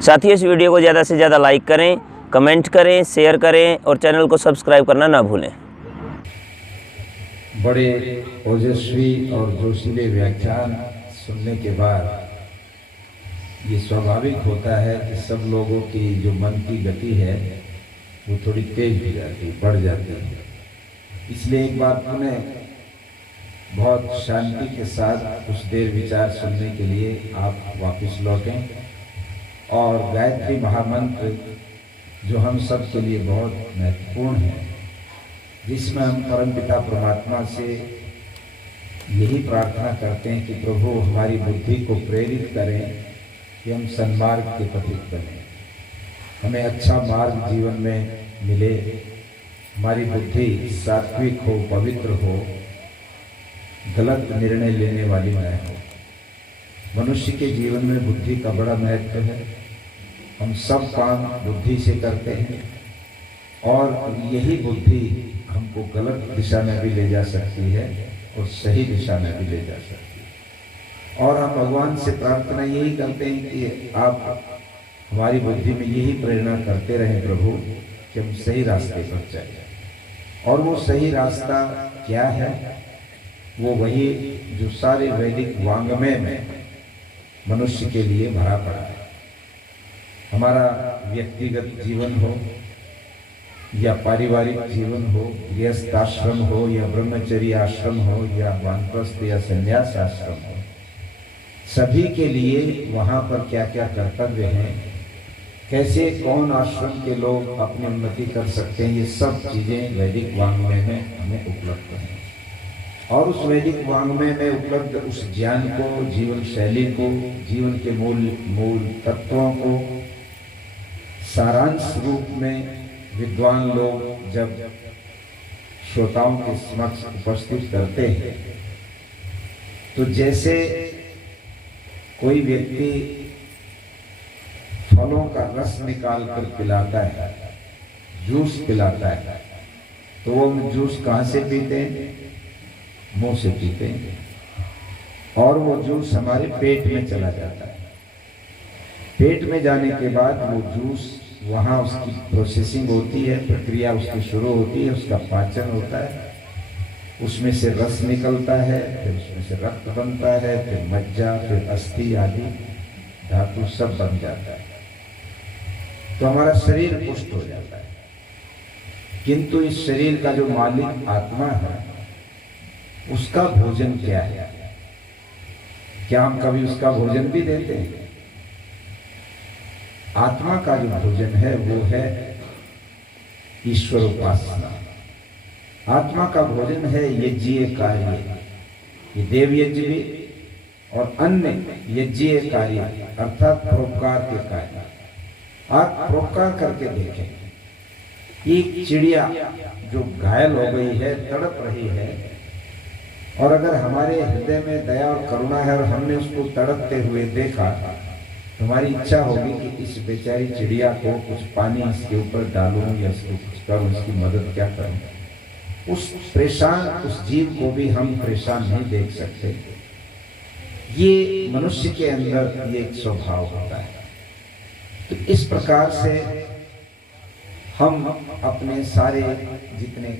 साथ ही इस वीडियो को ज़्यादा से ज़्यादा लाइक करें, कमेंट करें, शेयर करें और चैनल को सब्सक्राइब करना ना भूलें। बड़े ओजस्वी और जोशीले व्याख्यान सुनने के बाद ये स्वाभाविक होता है कि सब लोगों की जो मन की गति है वो थोड़ी तेज हो जाती, बढ़ जाती है। इसलिए एक बार पुनः बहुत शांति के साथ कुछ देर विचार सुनने के लिए आप वापस लौटें और गायत्री महामंत्र जो हम सब के लिए बहुत महत्वपूर्ण है, जिसमें हम परमपिता परमात्मा से यही प्रार्थना करते हैं कि प्रभु हमारी बुद्धि को प्रेरित करें कि हम सन्मार्ग के पथित बने, हमें अच्छा मार्ग जीवन में मिले, हमारी बुद्धि सात्विक हो, पवित्र हो, गलत निर्णय लेने वाली न हो। मनुष्य के जीवन में बुद्धि का बड़ा महत्व है। हम सब काम बुद्धि से करते हैं और यही बुद्धि हमको गलत दिशा में भी ले जा सकती है और सही दिशा में भी ले जा सकती है। और हम भगवान से प्रार्थना यही करते हैं कि आप हमारी बुद्धि में यही प्रेरणा करते रहें प्रभु कि हम सही रास्ते पर चलें। और वो सही रास्ता क्या है? वो वही जो सारे वैदिक वाङ्मय में मनुष्य के लिए भरा पड़ा है। हमारा व्यक्तिगत जीवन हो या पारिवारिक जीवन हो, गृहस्थ आश्रम हो या ब्रह्मचर्य आश्रम हो या वानप्रस्थ या संन्यास आश्रम हो, सभी के लिए वहाँ पर क्या क्या कर्तव्य हैं, कैसे कौन आश्रम के लोग अपनी उन्नति कर सकते हैं, ये सब चीज़ें वैदिक वाङ्मय में हमें उपलब्ध हैं। और उस वैदिक वाङ्मय में उपलब्ध उस ज्ञान को, जीवन शैली को, जीवन के मूल तत्वों को सारांश रूप में विद्वान लोग जब श्रोताओं के समक्ष उपस्थित करते हैं तो जैसे कोई व्यक्ति फलों का रस निकाल कर पिलाता है, जूस पिलाता है, तो वो जूस कहाँ से पीते हैं? मुंह से पीते हैं और वो जूस हमारे पेट में चला जाता है। पेट में जाने के बाद वो जूस वहाँ उसकी प्रोसेसिंग होती है, प्रक्रिया उसकी शुरू होती है, उसका पाचन होता है, उसमें से रस निकलता है, फिर उसमें से रक्त बनता है, फिर मज्जा, फिर अस्थि आदि धातु सब बन जाता है, तो हमारा शरीर पुष्ट हो जाता है। किंतु इस शरीर का जो मालिक आत्मा है उसका भोजन क्या है? क्या हम कभी उसका भोजन भी देते हैं? आत्मा का जो भोजन है वो है ईश्वर उपासना। आत्मा का भोजन है यज्ञीय कार्य, ये देव यज्ञ भी और अन्य यज्ञीय कार्य अर्थात परोपकार के कार्य। आप परोपकार करके देखें। एक चिड़िया जो घायल हो गई है, तड़प रही है, और अगर हमारे हृदय में दया और करुणा है और हमने उसको तड़पते हुए देखा, हमारी इच्छा होगी कि इस बेचारी चिड़िया को कुछ पानी इसके ऊपर डालूं या इसको कुछ करूं, इसकी मदद क्या करूं। उस परेशान उस जीव को भी हम परेशान नहीं देख सकते। ये मनुष्य के अंदर ये एक स्वभाव होता है। तो इस प्रकार से हम अपने सारे जितने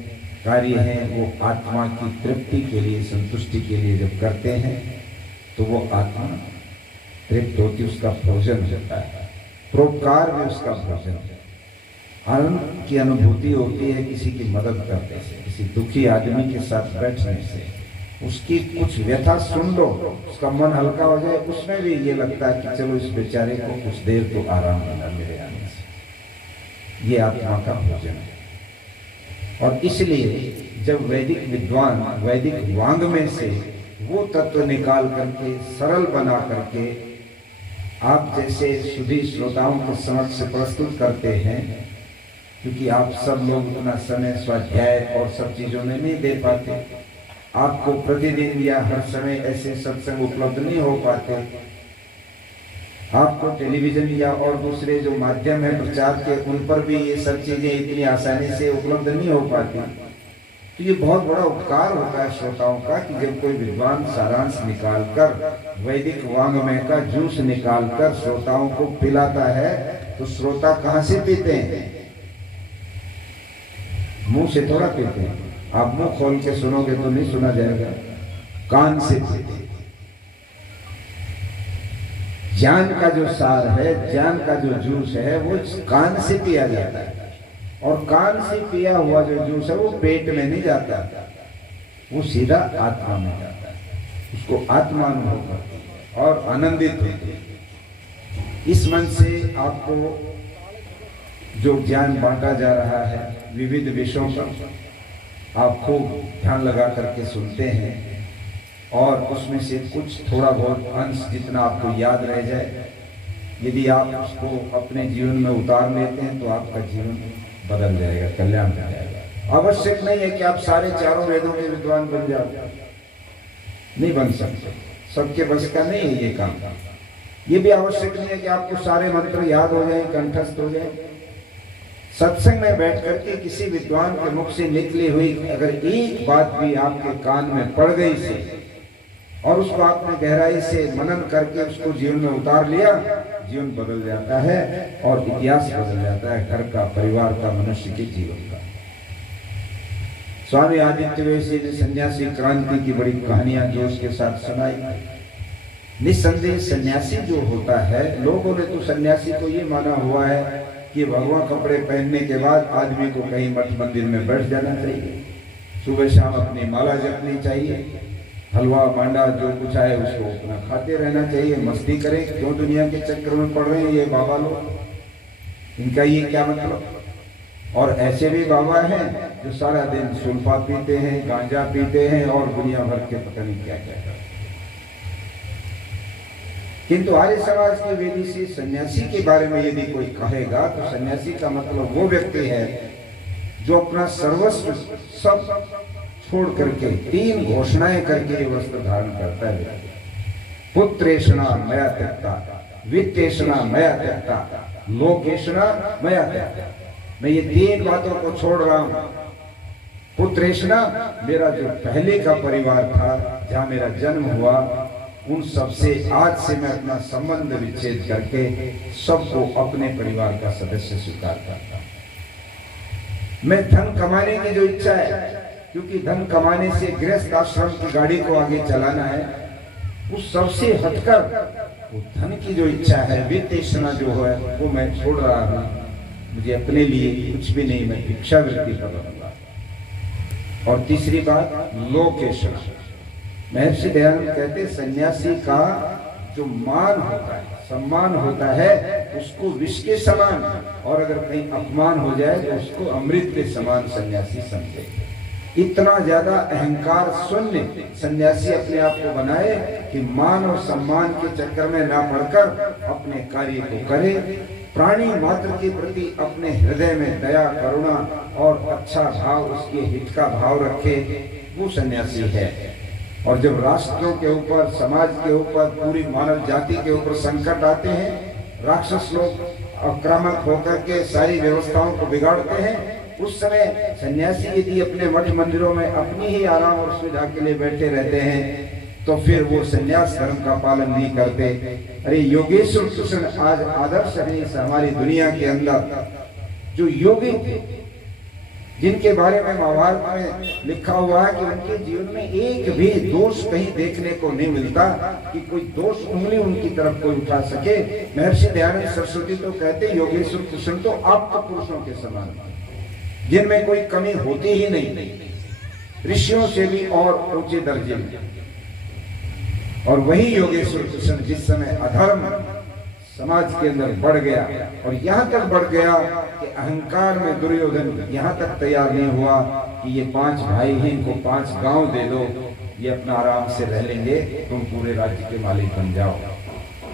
कार्य हैं वो आत्मा की तृप्ति के लिए, संतुष्टि के लिए जब करते हैं तो वो आत्मा तृप्त होती, उसका भोजन होता है। परोपकार में उसका भोजन है। आनंद की अनुभूति होती है किसी की मदद करने से, किसी दुखी आदमी के साथ बैठने से, उसकी कुछ व्यथा सुन लो, उसका मन हल्का हो जाए, उसमें भी ये लगता है कि चलो इस बेचारे को कुछ देर तो आराम मिला मेरे आने से। ये आत्मा का भोजन है। और इसलिए जब वैदिक विद्वान वैदिक वाङ्मय से वो तत्व निकाल करके सरल बना करके आप जैसे सुधी श्रोताओं के समक्ष प्रस्तुत करते हैं, क्योंकि आप सब लोग उतना समय स्वाध्याय और सब चीज़ों में नहीं दे पाते, आपको प्रतिदिन या हर समय ऐसे सत्संग उपलब्ध नहीं हो पाते, आपको टेलीविज़न या और दूसरे जो माध्यम है प्रचार के, उन पर भी ये सब चीज़ें इतनी आसानी से उपलब्ध नहीं हो पाती, तो ये बहुत बड़ा उपकार होता है श्रोताओं का कि जब कोई विद्वान सारांश निकालकर वैदिक वांग्मय का जूस निकालकर श्रोताओं को पिलाता है तो श्रोता कहां से पीते हैं? मुंह से थोड़ा पीते हैं। आप मुंह खोल के सुनोगे तो नहीं सुना जाएगा, कान से पीते हैं। ज्ञान का जो सार है, ज्ञान का जो जूस है वो कान से पिया जाता है, और कान से पिया हुआ जो जूस है वो पेट में नहीं जाता, वो सीधा आत्मा में जाता है, उसको आत्मा अनुभव करती है और आनंदित होती है। इस मन से आपको जो ज्ञान बांटा जा रहा है विविध विषयों पर, आप खूब ध्यान लगा करके सुनते हैं और उसमें से कुछ थोड़ा बहुत अंश जितना आपको याद रह जाए, यदि आप उसको अपने जीवन में उतार लेते हैं तो आपका जीवन बदल जाएगा, कल्याण हो जाएगा। आवश्यक नहीं है कि आप सारे चारों वेदों के विद्वान बन जाओ, नहीं बन सकते, सबके बस का नहीं है ये काम। ये भी आवश्यक नहीं है कि आपको सारे मंत्र याद हो जाए, कंठस्थ हो जाए। सत्संग में बैठ करके किसी विद्वान के मुख से निकली हुई अगर एक बात भी आपके कान में पड़ गई से और उसको आपने गहराई से मनन करके उसको जीवन में उतार लिया, जीवन बदल जाता है और इतिहास बदल जाता है, घर का, परिवार का, मनुष्य के जीवन का। स्वामी आदित्य वेशी ने सन्यासी क्रांति की बड़ी कहानियां जोश के साथ सुनाई। निस्संदेह सन्यासी जो होता है, लोगों ने तो सन्यासी को ये माना हुआ है कि भगवा कपड़े पहनने के बाद आदमी को कहीं मठ मंदिर में बैठ जाना चाहिए, सुबह शाम अपनी माला जपनी चाहिए, हलवा मांडा जो कुछ आए उसको अपना खाते रहना चाहिए, मस्ती करें। क्यों दुनिया के चक्कर में पड़ रहे हैं ये बाबा लोग, इनका ये क्या मतलब? और ऐसे भी बाबा हैं जो सारा दिन सुल्फा पीते हैं, गांजा पीते हैं और दुनिया भर के पता नहीं क्या क्या करते। किंतु आर्य समाज के वेदी से सन्यासी के बारे में यदि कोई कहेगा तो सन्यासी का मतलब वो व्यक्ति है जो अपना सर्वस्व सब छोड़ करके 3 घोषणाएं करके ये वस्त्र धारण करता है। पुत्रेषणा मया त्यक्ता, वित्तेषणा मया त्यक्ता, लोकेषणा मया त्यक्ता। मैं ये 3 बातों को छोड़ रहा हूं। पुत्रेषणा, मेरा जो पहले का परिवार था जहां मेरा जन्म हुआ, उन सबसे आज से मैं अपना संबंध विच्छेद करके सबको अपने परिवार का सदस्य स्वीकार करता हूं। मैं धन कमाने की जो इच्छा है, क्योंकि धन कमाने से गृहस्थ आश्रम की गाड़ी को आगे चलाना है, उस सबसे हटकर वो धन की जो इच्छा है, वित्तेषणा जो है, वो मैं छोड़ रहा हूं। मुझे अपने लिए कुछ भी नहीं, मैं भिक्षावृत्ति कर रहूंगा। और तीसरी बात लोकेषणा। महर्षि दयानंद कहते सन्यासी का जो मान होता है, सम्मान होता है, उसको विष के समान, और अगर कहीं अपमान हो जाए तो उसको अमृत के समान सन्यासी समझे। इतना ज्यादा अहंकार शून्य सन्यासी अपने आप को बनाए कि मान और सम्मान के चक्कर में ना पड़कर अपने कार्य को करे। प्राणी मात्र के प्रति अपने हृदय में दया, करुणा और अच्छा भाव, उसके हित का भाव रखे, वो सन्यासी है। और जब राष्ट्रों के ऊपर, समाज के ऊपर, पूरी मानव जाति के ऊपर संकट आते हैं, राक्षस लोग आक्रामक होकर के सारी व्यवस्थाओं को बिगाड़ते हैं, उस समय सन्यासी यदि अपने मठ मंदिरों में अपनी ही आराम और सुविधा के लिए बैठे रहते हैं तो फिर वो सन्यास धर्म का पालन नहीं करते। अरे योगेश्वर कृष्ण आज आदर्श है इस हमारी दुनिया के अंदर, जो योगी थे, जिनके बारे में महाभारत में लिखा हुआ है कि उनके जीवन में एक भी दोष कहीं देखने को नहीं मिलता कि कोई दोष उंगली उनकी तरफ कोई उठा सके। महर्षि दयानंद सरस्वती तो कहते योगेश्वर कृष्ण तो आप पुरुषों के समान, जिनमें कोई कमी होती ही नहीं, ऋषियों से भी और ऊंचे दर्जे में। और वही योगेश्वर कृष्ण जिस समय अधर्म समाज के अंदर बढ़ गया, और यहाँ तक बढ़ गया कि अहंकार में दुर्योधन यहाँ तक तैयार नहीं हुआ कि ये 5 भाई हैं, इनको 5 गांव दे दो, ये अपना आराम से रह लेंगे, तुम पूरे राज्य के मालिक बन जाओ।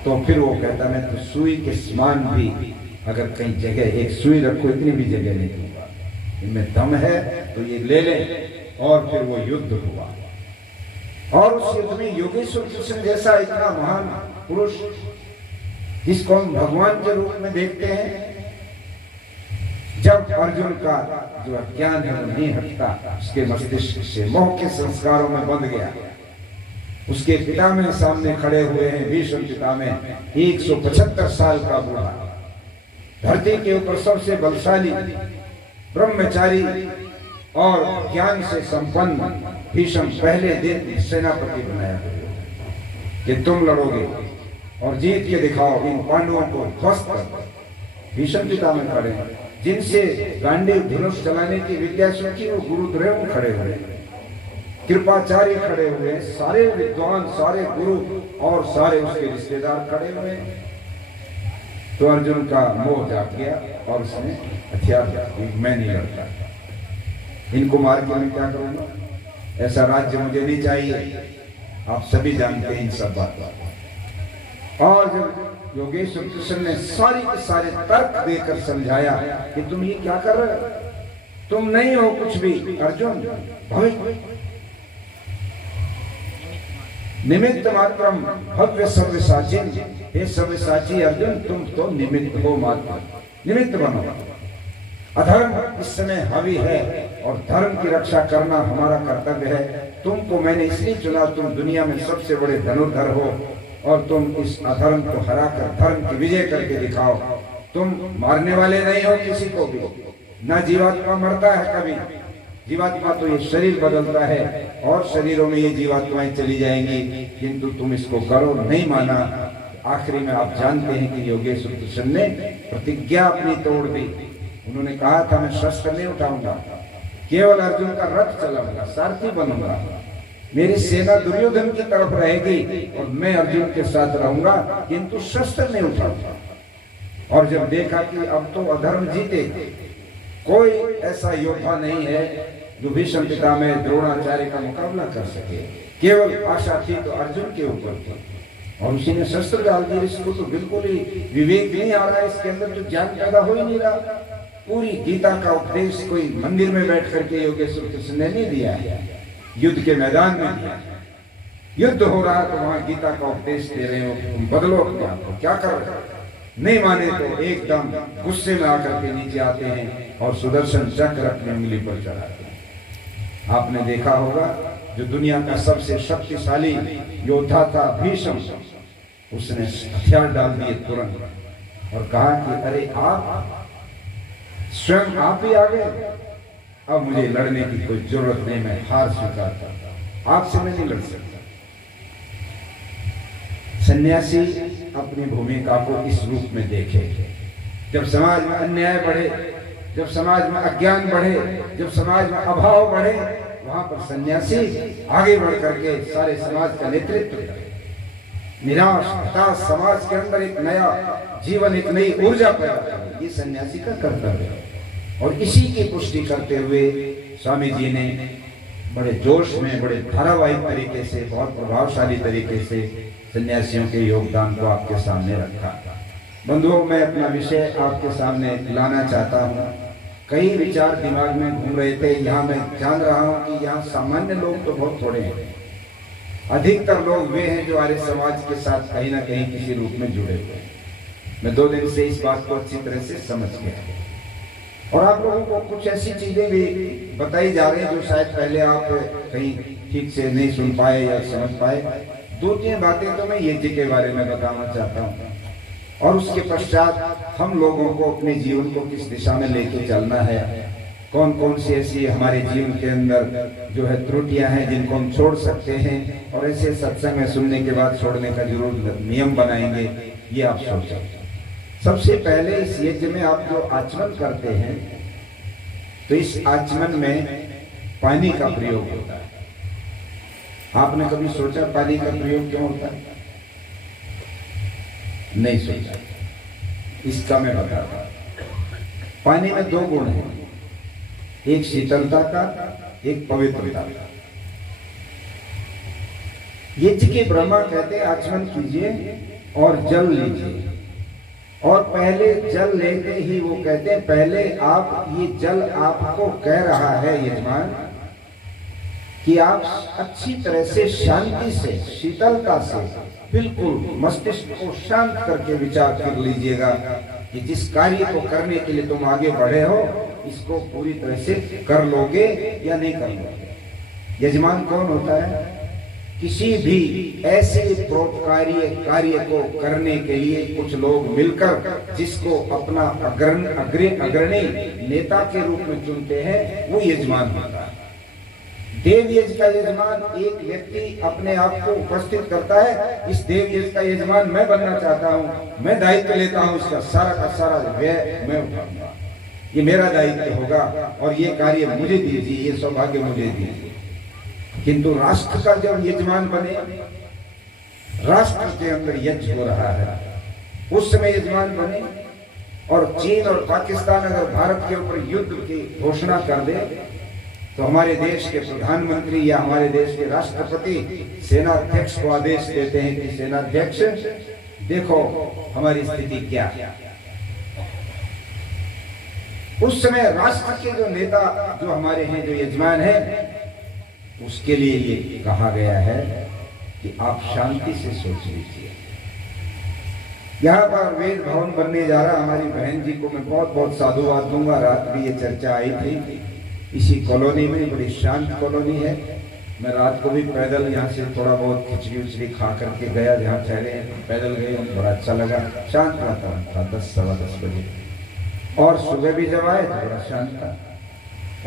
तो फिर वो कहता मैं तो सुई के समान भी अगर कहीं जगह एक सुई रखो, इतनी भी जगह नहीं दूंगा, इनमें दम है तो ये ले ले। और फिर वो युद्ध हुआ, और उस युद्ध में योगेश्वर कृष्ण जैसा इतना महान पुरुष, जिसको हम भगवान के रूप में देखते हैं, जब अर्जुन का जो अज्ञान है वो नहीं हटता, उसके मस्तिष्क से मोह के संस्कारों में बंध गया। उसके पिता में सामने खड़े हुए हैं भीष्म पितामह, 175 साल का बूढ़ा, धरती के ऊपर सबसे बलशाली ब्रह्मचारी और ज्ञान से संपन्न भीष्म पहले दिन सेनापति बनाया कि तुम लड़ोगे और जीत के दिखाओ, इन पांडवों को ध्वस्त कर। भीष्म पितामह खड़े हैं, जिनसे गांडीव धनुष चलाने की विद्या सीखी वो गुरु द्रोण खड़े हुए, कृपाचार्य खड़े हुए, सारे विद्वान, सारे गुरु और सारे उसके रिश्तेदार खड़े हुए। तो अर्जुन का मोह जाग गया और उसने हथियार दिया, मैं नहीं लड़ता, इनको मार के मैं क्या करूंगा, ऐसा राज्य मुझे नहीं चाहिए। आप सभी जानते हैं इन सब बात। और जब योगेश्वर कृष्ण ने सारी के सारे तर्क देकर समझाया कि तुम ये क्या कर रहे हो, तुम नहीं हो कुछ भी अर्जुन, निमित्त मात्रम भव्य सव्यसाची, हे सव्यसाची अर्जुन तुम तो निमित्त हो मात्र, निमित्त बनो। अधर्म इस समय हावी है और धर्म की रक्षा करना हमारा कर्तव्य है। तुमको मैंने इसलिए चुना, तुम दुनिया में सबसे बड़े धनुर्धर हो और तुम इस अधर्म को हराकर धर्म की विजय करके दिखाओ। तुम मारने वाले नहीं हो किसी को भी, ना जीवात्मा मरता है कभी, जीवात्मा तो ये शरीर बदलता है और शरीरों में ये जीवात्माएं चली जाएंगी, किंतु तुम इसको करो, नहीं माना। आखिरी में आप जानते हैं कि योगेश्वर कृष्ण ने प्रतिज्ञा अपनी तोड़ दी। उन्होंने कहा था मैं शस्त्र नहीं उठाऊंगा, केवल अर्जुन का रथ चलाऊंगा, सारथी बनूंगा, मेरी सेना दुर्योधन की तरफ रहेगी और मैं अर्जुन के साथ रहूंगा, किंतु शस्त्र नहीं उठाऊंगा। और जब देखा कि अब तो अधर्म जीते, कोई ऐसा योद्धा नहीं है जो भीष्म पितामह द्रोणाचार्य का मुकाबला कर सके, केवल आशा थी तो अर्जुन के ऊपर थी और उसी ने शस्त्र डाल दिया। इसको तो बिल्कुल ही विवेक नहीं आ रहा है, इसके अंदर तो ज्ञान पैदा हो ही नहीं रहा। पूरी गीता का उपदेश कोई मंदिर में बैठ करके योगेश्वर कृष्ण ने नहीं दिया है, युद्ध के मैदान में दिया। युद्ध हो रहा है तो वहां गीता का उपदेश दे रहे हो, तुम बदलो अपने आप को, क्या कर रहे हो। नहीं माने तो एकदम गुस्से में आकर के नीचे आते हैं और सुदर्शन चक्र अपनी उंगली पर चढ़ाते हैं। आपने देखा होगा जो दुनिया का सबसे शक्तिशाली योद्धा था भीष्म, उसने हथियार डाल दिए तुरंत और कहा कि अरे आप स्वयं आप ही आ गए, अब मुझे लड़ने की कोई जरूरत नहीं, मैं हार स्वीकार करता हूं, आपसे मैं नहीं लड़ सकता। सन्यासी अपनी भूमिका को इस रूप में देखे, जब समाज में अन्याय बढ़े, जब समाज में अज्ञान बढ़े, जब समाज में अभाव बढ़े, वहां पर सन्यासी आगे बढ़ करके सारे समाज का नेतृत्व करे। निराश हताश समाज के अंदर एक नया जीवन, एक नई ऊर्जा पैदा करे, ये सन्यासी का कर्तव्य है। और इसी की पुष्टि करते हुए स्वामी जी ने बड़े जोश में, बड़े धारावाहिक तरीके से, बहुत प्रभावशाली तरीके से सन्यासियों के योगदान को आपके सामने रखा। बंधुओं, मैं अपना विषय आपके सामने लाना चाहता हूँ। कई विचार दिमाग में घूम रहे थे, यहाँ मैं जान रहा हूँ कि यहाँ सामान्य लोग तो बहुत थोड़े हैं, अधिकतर लोग वे हैं जो आर्य समाज के साथ कहीं ना कहीं किसी रूप में जुड़े हुए हैं। मैं 2 दिन से इस बात को अच्छी तरह से समझ गया और आप लोगों को कुछ ऐसी चीजें भी बताई जा रही हैं जो शायद पहले आप कहीं ठीक से नहीं सुन पाए या समझ पाए। 2-3 बातें तो मैं यज्ञ के बारे में बताना चाहता हूँ और उसके पश्चात हम लोगों को अपने जीवन को किस दिशा में लेके चलना है, कौन कौन सी ऐसी हमारे जीवन के अंदर जो है त्रुटियां हैं जिनको हम छोड़ सकते हैं और ऐसे सत्संग में सुनने के बाद छोड़ने का जरूर नियम बनाएंगे, ये आप सोचें। सबसे पहले इस यज्ञ में आप जो आचमन करते हैं तो इस आचमन में पानी का प्रयोग होता है। आपने कभी सोचा पानी का प्रयोग क्यों होता है? नहीं सोचा, इसका मैं बताता हूं। पानी में 2 गुण हैं, एक शीतलता का, एक पवित्रता का। यज्ञ के ब्रह्मा कहते हैं आचमन कीजिए और जल लीजिए, और पहले जल लेते ही वो कहते हैं पहले आप, ये जल आपको कह रहा है यजमान कि आप अच्छी तरह से शांति से, शीतलता से बिल्कुल मस्तिष्क को शांत करके विचार कर लीजिएगा कि जिस कार्य को करने के लिए तुम आगे बढ़े हो इसको पूरी तरह से कर लोगे या नहीं कर लोगे। यजमान कौन होता है? किसी भी ऐसे परोपकारी कार्य को करने के लिए कुछ लोग मिलकर जिसको अपना अग्रणी नेता के रूप में चुनते हैं, वो यजमान होता है। देव यज्ञ का यजमान एक व्यक्ति अपने आप को उपस्थित करता है, इस देव यज्ञ का यजमान मैं बनना चाहता हूँ, मैं दायित्व लेता हूँ, इसका सारा का सारा व्यय मैं उठाऊंगा, ये मेरा दायित्व होगा और ये कार्य मुझे दीजिए, ये सौभाग्य मुझे दीजिए। किंतु राष्ट्र का जब यजमान बने, राष्ट्र के अंदर यज्ञ हो रहा है, उस समय यजमान बने और चीन और पाकिस्तान अगर भारत के ऊपर युद्ध की घोषणा कर दे तो हमारे देश के प्रधानमंत्री या हमारे देश के राष्ट्रपति सेनाध्यक्ष को आदेश देते हैं कि सेनाध्यक्ष देखो हमारी स्थिति क्या है। उस समय राष्ट्र के जो नेता जो हमारे हैं, जो यजमान हैं, उसके लिए ये कहा गया है कि आप शांति से सोच लीजिए। यहाँ पर वेद भवन बनने जा रहा, हमारी बहन जी को मैं बहुत बहुत साधुवाद दूंगा। रात भी ये चर्चा आई थी इसी कॉलोनी में, बड़ी शांत कॉलोनी है। मैं रात को भी पैदल यहाँ से थोड़ा बहुत खिचड़ी उचड़ी खा करके गया, जहाँ ठहरे पैदल गए, बड़ा अच्छा लगा, शांत वातावरण था 10 सवा 10 बजे। और सुबह भी जब आए तो बड़ा शांत था,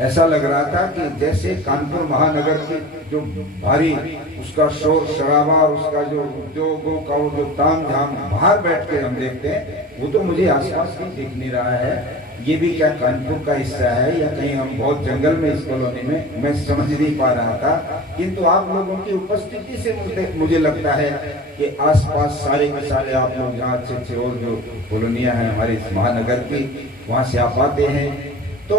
ऐसा लग रहा था कि जैसे कानपुर महानगर की जो भारी उसका शोर शराबा और उसका जो उद्योगों का जो ताम झाम बाहर बैठ के हम देखते हैं, वो तो मुझे आसपास ही दिख नहीं रहा है। ये भी क्या कानपुर का हिस्सा है या कहीं हम बहुत जंगल में इस कॉलोनी में, मैं समझ नहीं पा रहा था। किंतु आप लोगों की उपस्थिति से मुझे लगता है कि आसपास सारे के सारे आप लोग जहाँ अच्छे अच्छे और जो कॉलोनियाँ हैं हमारे इस महानगर की, वहाँ से आप आते हैं। तो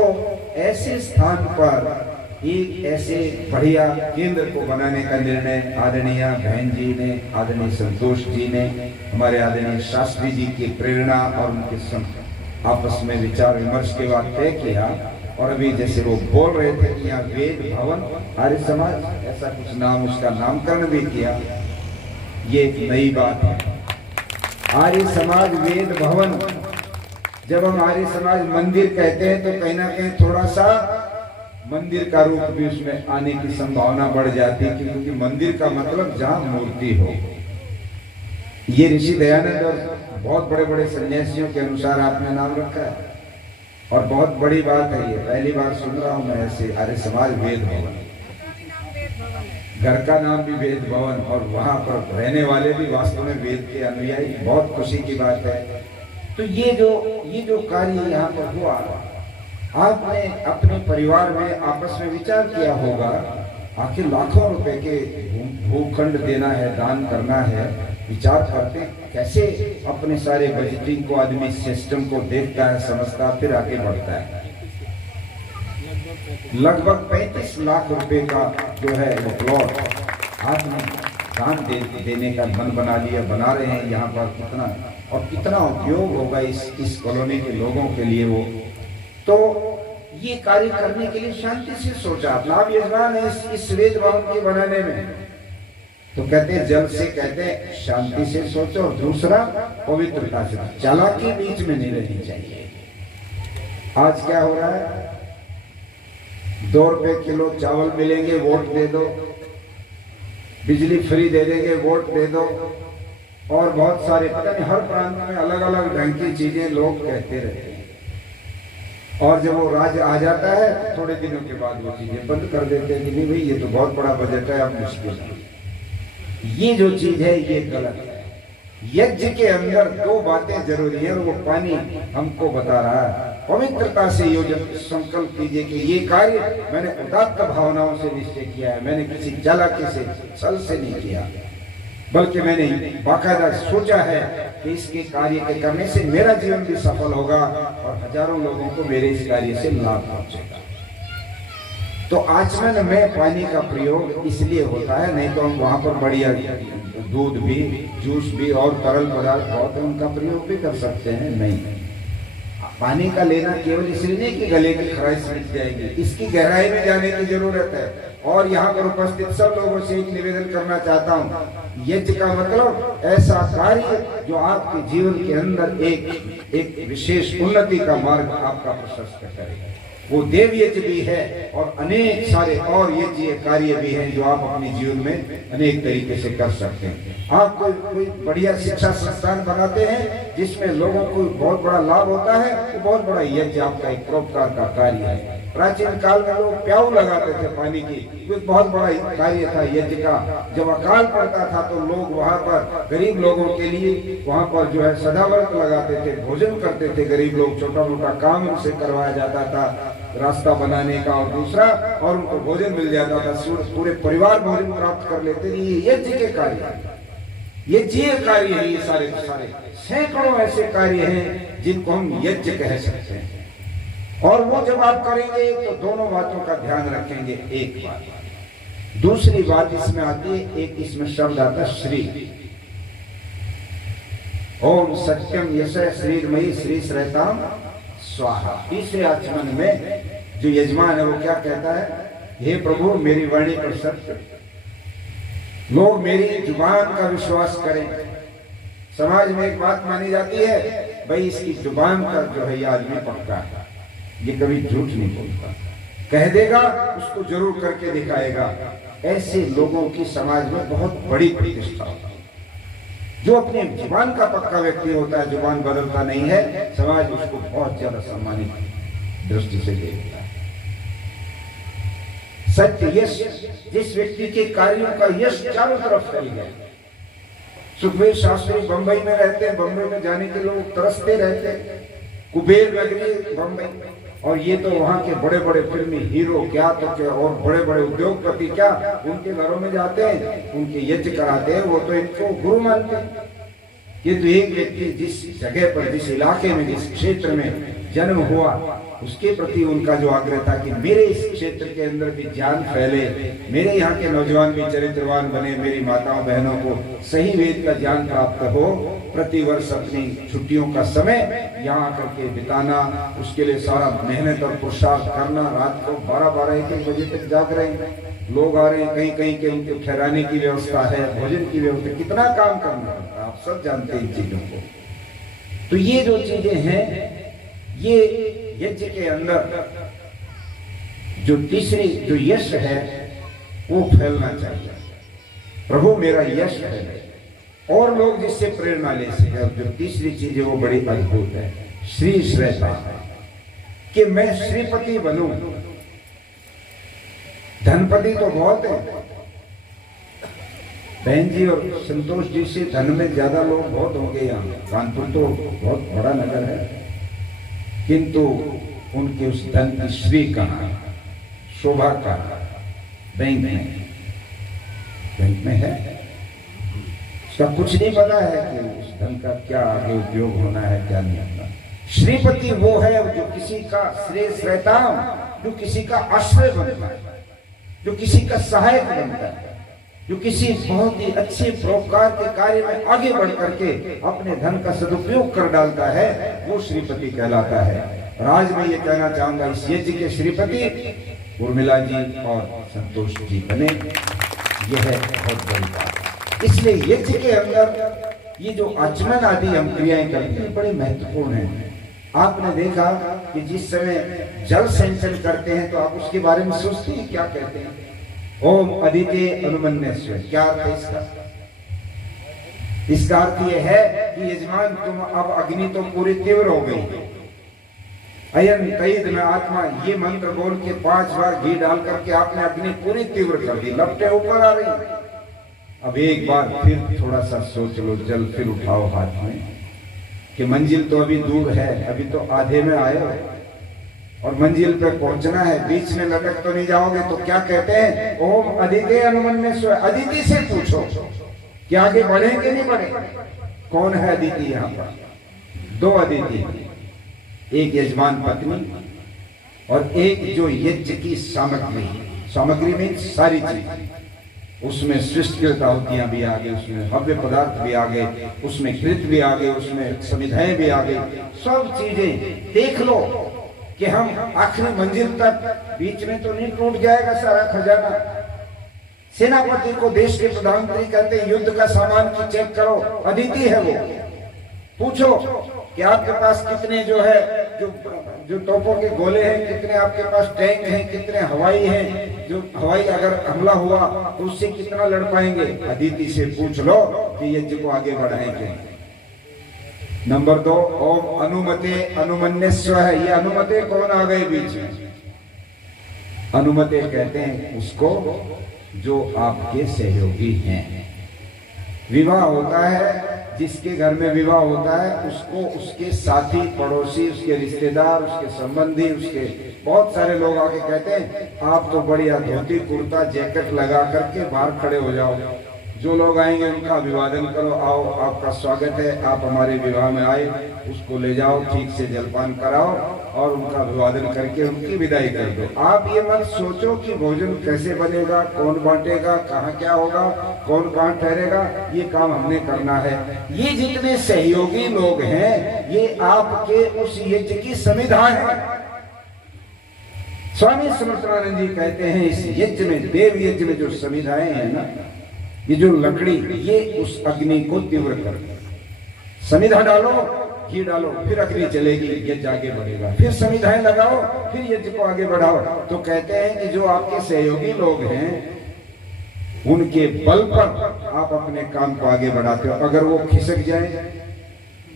ऐसे स्थान पर एक ऐसे बढ़िया केंद्र को बनाने का निर्णय आदरणीय बहन जी ने, आदरणीय संतोष जी ने, हमारे आदरणीय शास्त्री जी की प्रेरणा और उनके आपस में विचार विमर्श के बाद तय किया। और अभी जैसे वो बोल रहे थे कि यहाँ वेद भवन आर्य समाज, ऐसा कुछ नाम, उसका नामकरण भी किया, ये एक नई बात है। आर्य समाज वेद भवन, जब हम आर्य समाज मंदिर कहते हैं तो कहीं ना कहीं थोड़ा सा मंदिर का रूप भी उसमें आने की संभावना बढ़ जाती है, क्योंकि मंदिर का मतलब जहाँ मूर्ति हो। ये ऋषि दयानंद और बहुत बड़े बड़े सन्यासियों के अनुसार आपने नाम रखा है और बहुत बड़ी बात है, ये पहली बार सुन रहा हूँ मैं ऐसे आर्य समाज वेद भवन। घर का नाम भी वेद भवन और वहां पर रहने वाले भी वास्तव में वेद के अनुयायी, बहुत खुशी की बात है। तो ये जो कार्य यहाँ पर हुआ, आपने अपने परिवार में आपस में विचार किया होगा, आखिर लाखों रुपए के भूखंड देना है, दान करना है, विचार करते कैसे अपने सारे बजटिंग को, आदमी सिस्टम को देखता है, समझता, फिर आगे बढ़ता है। लगभग 35 लाख रुपए का जो है वो प्लॉट आपने दान देने का मन बना लिया, बना रहे हैं यहाँ पर। कितना और कितना उपयोग होगा इस कॉलोनी के लोगों के लिए वो। तो ये कार्य करने के लिए शांति से सोचा, लाभ यजमान है इस वेद भवन के बनाने में। तो कहते हैं जल से, कहते हैं शांति से सोचो, और दूसरा पवित्रता से, चालाकी बीच में नहीं रहनी चाहिए। आज क्या हो रहा है, 2 रुपए किलो चावल मिलेंगे, वोट दे दो, बिजली फ्री दे देंगे, वोट दे दो, और बहुत सारे पता नहीं हर प्रांत में अलग अलग ढंग की चीजें लोग कहते रहते हैं। और जब वो राज आ जाता है थोड़े दिनों के बाद वो चीजें बंद कर देते हैं कि नहीं भाई ये तो बहुत बड़ा बजट है, अब मुश्किल है। ये जो चीज है ये गलत है। यज्ञ के अंदर 2 बातें जरूरी है और वो पानी हमको बता रहा है। पवित्रता से योजन संकल्प कीजिए कि ये कार्य मैंने उदात्त भावनाओं से निश्चय किया है, मैंने किसी चालाकी से, छल से नहीं किया, बल्कि मैंने बाकायदा सोचा है कि इसके कार्य के करने से मेरा जीवन भी सफल होगा और हजारों लोगों को मेरे इस कार्य से लाभ पहुंचेगा। तो आचमन में पानी का प्रयोग इसलिए होता है, नहीं तो हम वहां पर बढ़िया दूध भी, जूस भी और तरल पदार्थ बहुत है, उनका प्रयोग भी कर सकते हैं। नहीं, पानी का लेना केवल इसलिए नहीं कि गले की खराश मिट जाएगी, इसकी गहराई में जाने की जरूरत है। और यहाँ पर उपस्थित सब लोगों से एक निवेदन करना चाहता हूँ, यज्ञ का मतलब ऐसा कार्य जो आपके जीवन के अंदर एक विशेष उन्नति का मार्ग आपका प्रशस्त करेगा। वो देव यज्ञ भी है और अनेक सारे और यज्ञ कार्य भी हैं जो आप अपने जीवन में अनेक तरीके से कर सकते हैं। आप कोई बढ़िया शिक्षा संस्थान बनाते हैं जिसमें लोगों को बहुत बड़ा लाभ होता है, तो बहुत बड़ा यज्ञ आपका एक परोपकार का कार्य है। प्राचीन काल में लोग प्याऊ लगाते थे पानी की, वो बहुत बड़ा कार्य था यज्ञ का। जब अकाल पड़ता था तो लोग वहाँ पर गरीब लोगों के लिए वहाँ पर जो है सदाव्रत लगाते थे, भोजन करते थे। गरीब लोग छोटा मोटा काम उनसे करवाया जाता था, रास्ता बनाने का और दूसरा, और उनको भोजन मिल जाता था, पूरे परिवार भोजन प्राप्त कर लेते थे। ये यज्ञ के कार्य, ये जीव कार्य है। ये सारे सैकड़ों ऐसे कार्य हैं जिनको हम यज्ञ कह सकते हैं। और वो जब आप करेंगे तो दोनों बातों का ध्यान रखेंगे। एक बात, दूसरी बात इसमें आती है, एक इसमें शब्द आता है श्री। ओम सत्यम यश श्रीमयी श्री श्रेताम स्वाहा। तीसरे आचमन में जो यजमान है वो क्या कहता है, हे प्रभु मेरी वाणी पर सत्य, लोग मेरी जुबान का विश्वास करें। समाज में एक बात मानी जाती है, भाई इसकी जुबान का जो है ये आदमी पक्का है, ये कभी झूठ नहीं बोलता, कह देगा उसको जरूर करके दिखाएगा। ऐसे लोगों की समाज में बहुत बड़ी प्रतिष्ठा होती है। जो अपने जुबान का पक्का व्यक्ति होता है, जुबान बदलता नहीं है, समाज उसको बहुत ज्यादा सम्मानित दृष्टि से देखता है। सत्य यश, जिस व्यक्ति के कार्यों का यश चारों तरफ फैल गया। सुखदेव शास्त्री बंबई में रहते हैं, बंबई में जाने के लोग तरसते रहते हैं। कुबेर नगरी बंबई, और ये तो वहाँ के बड़े बड़े फिल्मी हीरो क्या तो क्या और बड़े बड़े उद्योगपति क्या उनके घरों में जाते हैं, उनके यज्ञ कराते हैं, वो तो इनको गुरु मानते हैं। ये तो एक व्यक्ति जिस जगह पर, जिस इलाके में, जिस क्षेत्र में जन्म हुआ, उसके प्रति उनका जो आग्रह था कि मेरे इस क्षेत्र के अंदर भी ज्ञान फैले, मेरे यहाँ के नौजवान भी चरित्रवान बने, मेरी माताओं बहनों को सही वेद का ज्ञान प्राप्त हो। प्रतिवर्ष अपनी छुट्टियों का समय यहाँ आकर के बिताना, उसके लिए सारा मेहनत और पुरुषार्थ करना। रात को 12-12, 1-1 बजे तक जाग रहे हैं, लोग आ रहे हैं, कहीं कहीं के उनके ठहराने की व्यवस्था है, भोजन की व्यवस्था, कितना काम करना पड़ता है, आप सब जानते हैं इन चीजों को। तो ये जो चीजें हैं, ये यज्ञ के अंदर जो तीसरी जो यश है वो फैलना चाहिए। प्रभु मेरा यश फैले और लोग जिससे प्रेरणा ले सके। और जो तीसरी चीज है वो बड़ी अद्भुत है, श्री श्रेता, कि मैं श्रीपति बनूं। धनपति तो बहुत है, बहन जी और संतोष जी से धन में ज्यादा लोग बहुत होंगे यहाँ। कानपुर तो बहुत बड़ा नगर है, किंतु उनके उस धन की श्री कहाँ, शोभा कहाँ? बैंक में है, उसका कुछ नहीं पता है कि उस धन का क्या आगे उपयोग होना है, क्या नहीं होना। श्रीपति वो है जो किसी का श्रेष्ठता, जो किसी का आश्रय बनता है, जो किसी का सहायक बनता है, जो किसी बहुत ही अच्छे परोपकार के कार्य में आगे बढ़ करके अपने धन का सदुपयोग कर डालता है, वो श्रीपति कहलाता है। और आज मैं ये कहना चाहूंगा, इस यज्ञ के श्रीपति उर्मिला जी और संतोष जी बने, यह है बहुत बड़ी बात। इसलिए यज्ञ के अंदर ये जो आचमन आदि हम क्रियाएं करते हैं बड़े महत्वपूर्ण हैं। आपने देखा कि जिस समय जल सिंचन करते हैं तो आप उसके बारे में सोचते हैं, क्या कहते हैं? ओम अदिते अनुमन्यस्व। क्या अर्थ है इसका? इसका अर्थ यह है कि यजमान तुम अब अग्नि तो पूरी तीव्र हो गई, अयन तईद में आत्मा, ये मंत्र बोल के 5 बार घी डाल करके आपने अग्नि पूरी तीव्र कर दी, लपटे ऊपर आ रही। अब एक बार फिर थोड़ा सा सोच लो, जल फिर उठाओ हाथ में, कि मंजिल तो अभी दूर है, अभी तो आधे में आए हो और मंजिल पे पहुंचना है, बीच में लटक तो नहीं जाओगे। तो क्या कहते हैं? ओम अदिते अनुमन्यस्व। अदिति से पूछो कि आगे बढ़ेंगे नहीं बढ़े। कौन है अदिति? यहाँ पर 2 अदिति, एक यजमान पत्नी और एक जो यज्ञ की सामग्री में सारी चीज, उसमें सृष्टिकृत आहुतियां भी आ गई, उसमें हव्य पदार्थ भी आ गए, उसमें कृत भी आ गए, उसमें समिधाएं भी आ गई। सब चीजें देख लो कि हम आखिरी मंजिल तक, बीच में तो नहीं टूट जाएगा सारा खजाना। सेनापति को देश के प्रधानमंत्री कहते हैं युद्ध का सामान की चेक करो, अदिति है वो, पूछो कि आपके पास कितने जो है जो तोपों के गोले हैं, कितने आपके पास टैंक हैं, कितने हवाई हैं, जो हवाई अगर हमला हुआ तो उससे कितना लड़ पाएंगे। अदिति से पूछ लो कि यज्ञ को आगे बढ़ाएंगे। नंबर 2, ओम अनुमते अनुमन्यस्व है। ये अनुमते कौन आ गए बीच में? अनुमते कहते हैं उसको जो आपके सहयोगी हैं। विवाह होता है, जिसके घर में विवाह होता है उसको उसके साथी, पड़ोसी, उसके रिश्तेदार, उसके संबंधी, उसके बहुत सारे लोग आके कहते हैं आप तो बढ़िया धोती कुर्ता जैकेट लगा करके बाहर खड़े हो जाओ, जो लोग आएंगे उनका अभिवादन करो, आओ आपका स्वागत है, आप हमारे विवाह में आए, उसको ले जाओ, ठीक से जलपान कराओ और उनका अभिवादन करके उनकी विदाई कर दो। आप ये मत सोचो कि भोजन कैसे बनेगा, कौन बांटेगा, कहाँ क्या होगा, कौन कहाँ ठहरेगा, ये काम हमने करना है। ये जितने सहयोगी लोग हैं ये आपके उस यज्ञ की संविधा है। स्वामी समर्थानंद जी कहते हैं इस यज्ञ में, देव यज्ञ में जो संविधाएं हैं ना, ये जो लकड़ी, ये उस अग्नि को तीव्र कर, समिधा डालो, घी डालो, फिर अग्नि चलेगी, यज्ञ आगे बढ़ेगा, फिर समिधाएं लगाओ, फिर यज्ञ को आगे बढ़ाओ। तो कहते हैं कि जो आपके सहयोगी लोग हैं उनके बल पर आप अपने काम को आगे बढ़ाते हो। अगर वो खिसक जाए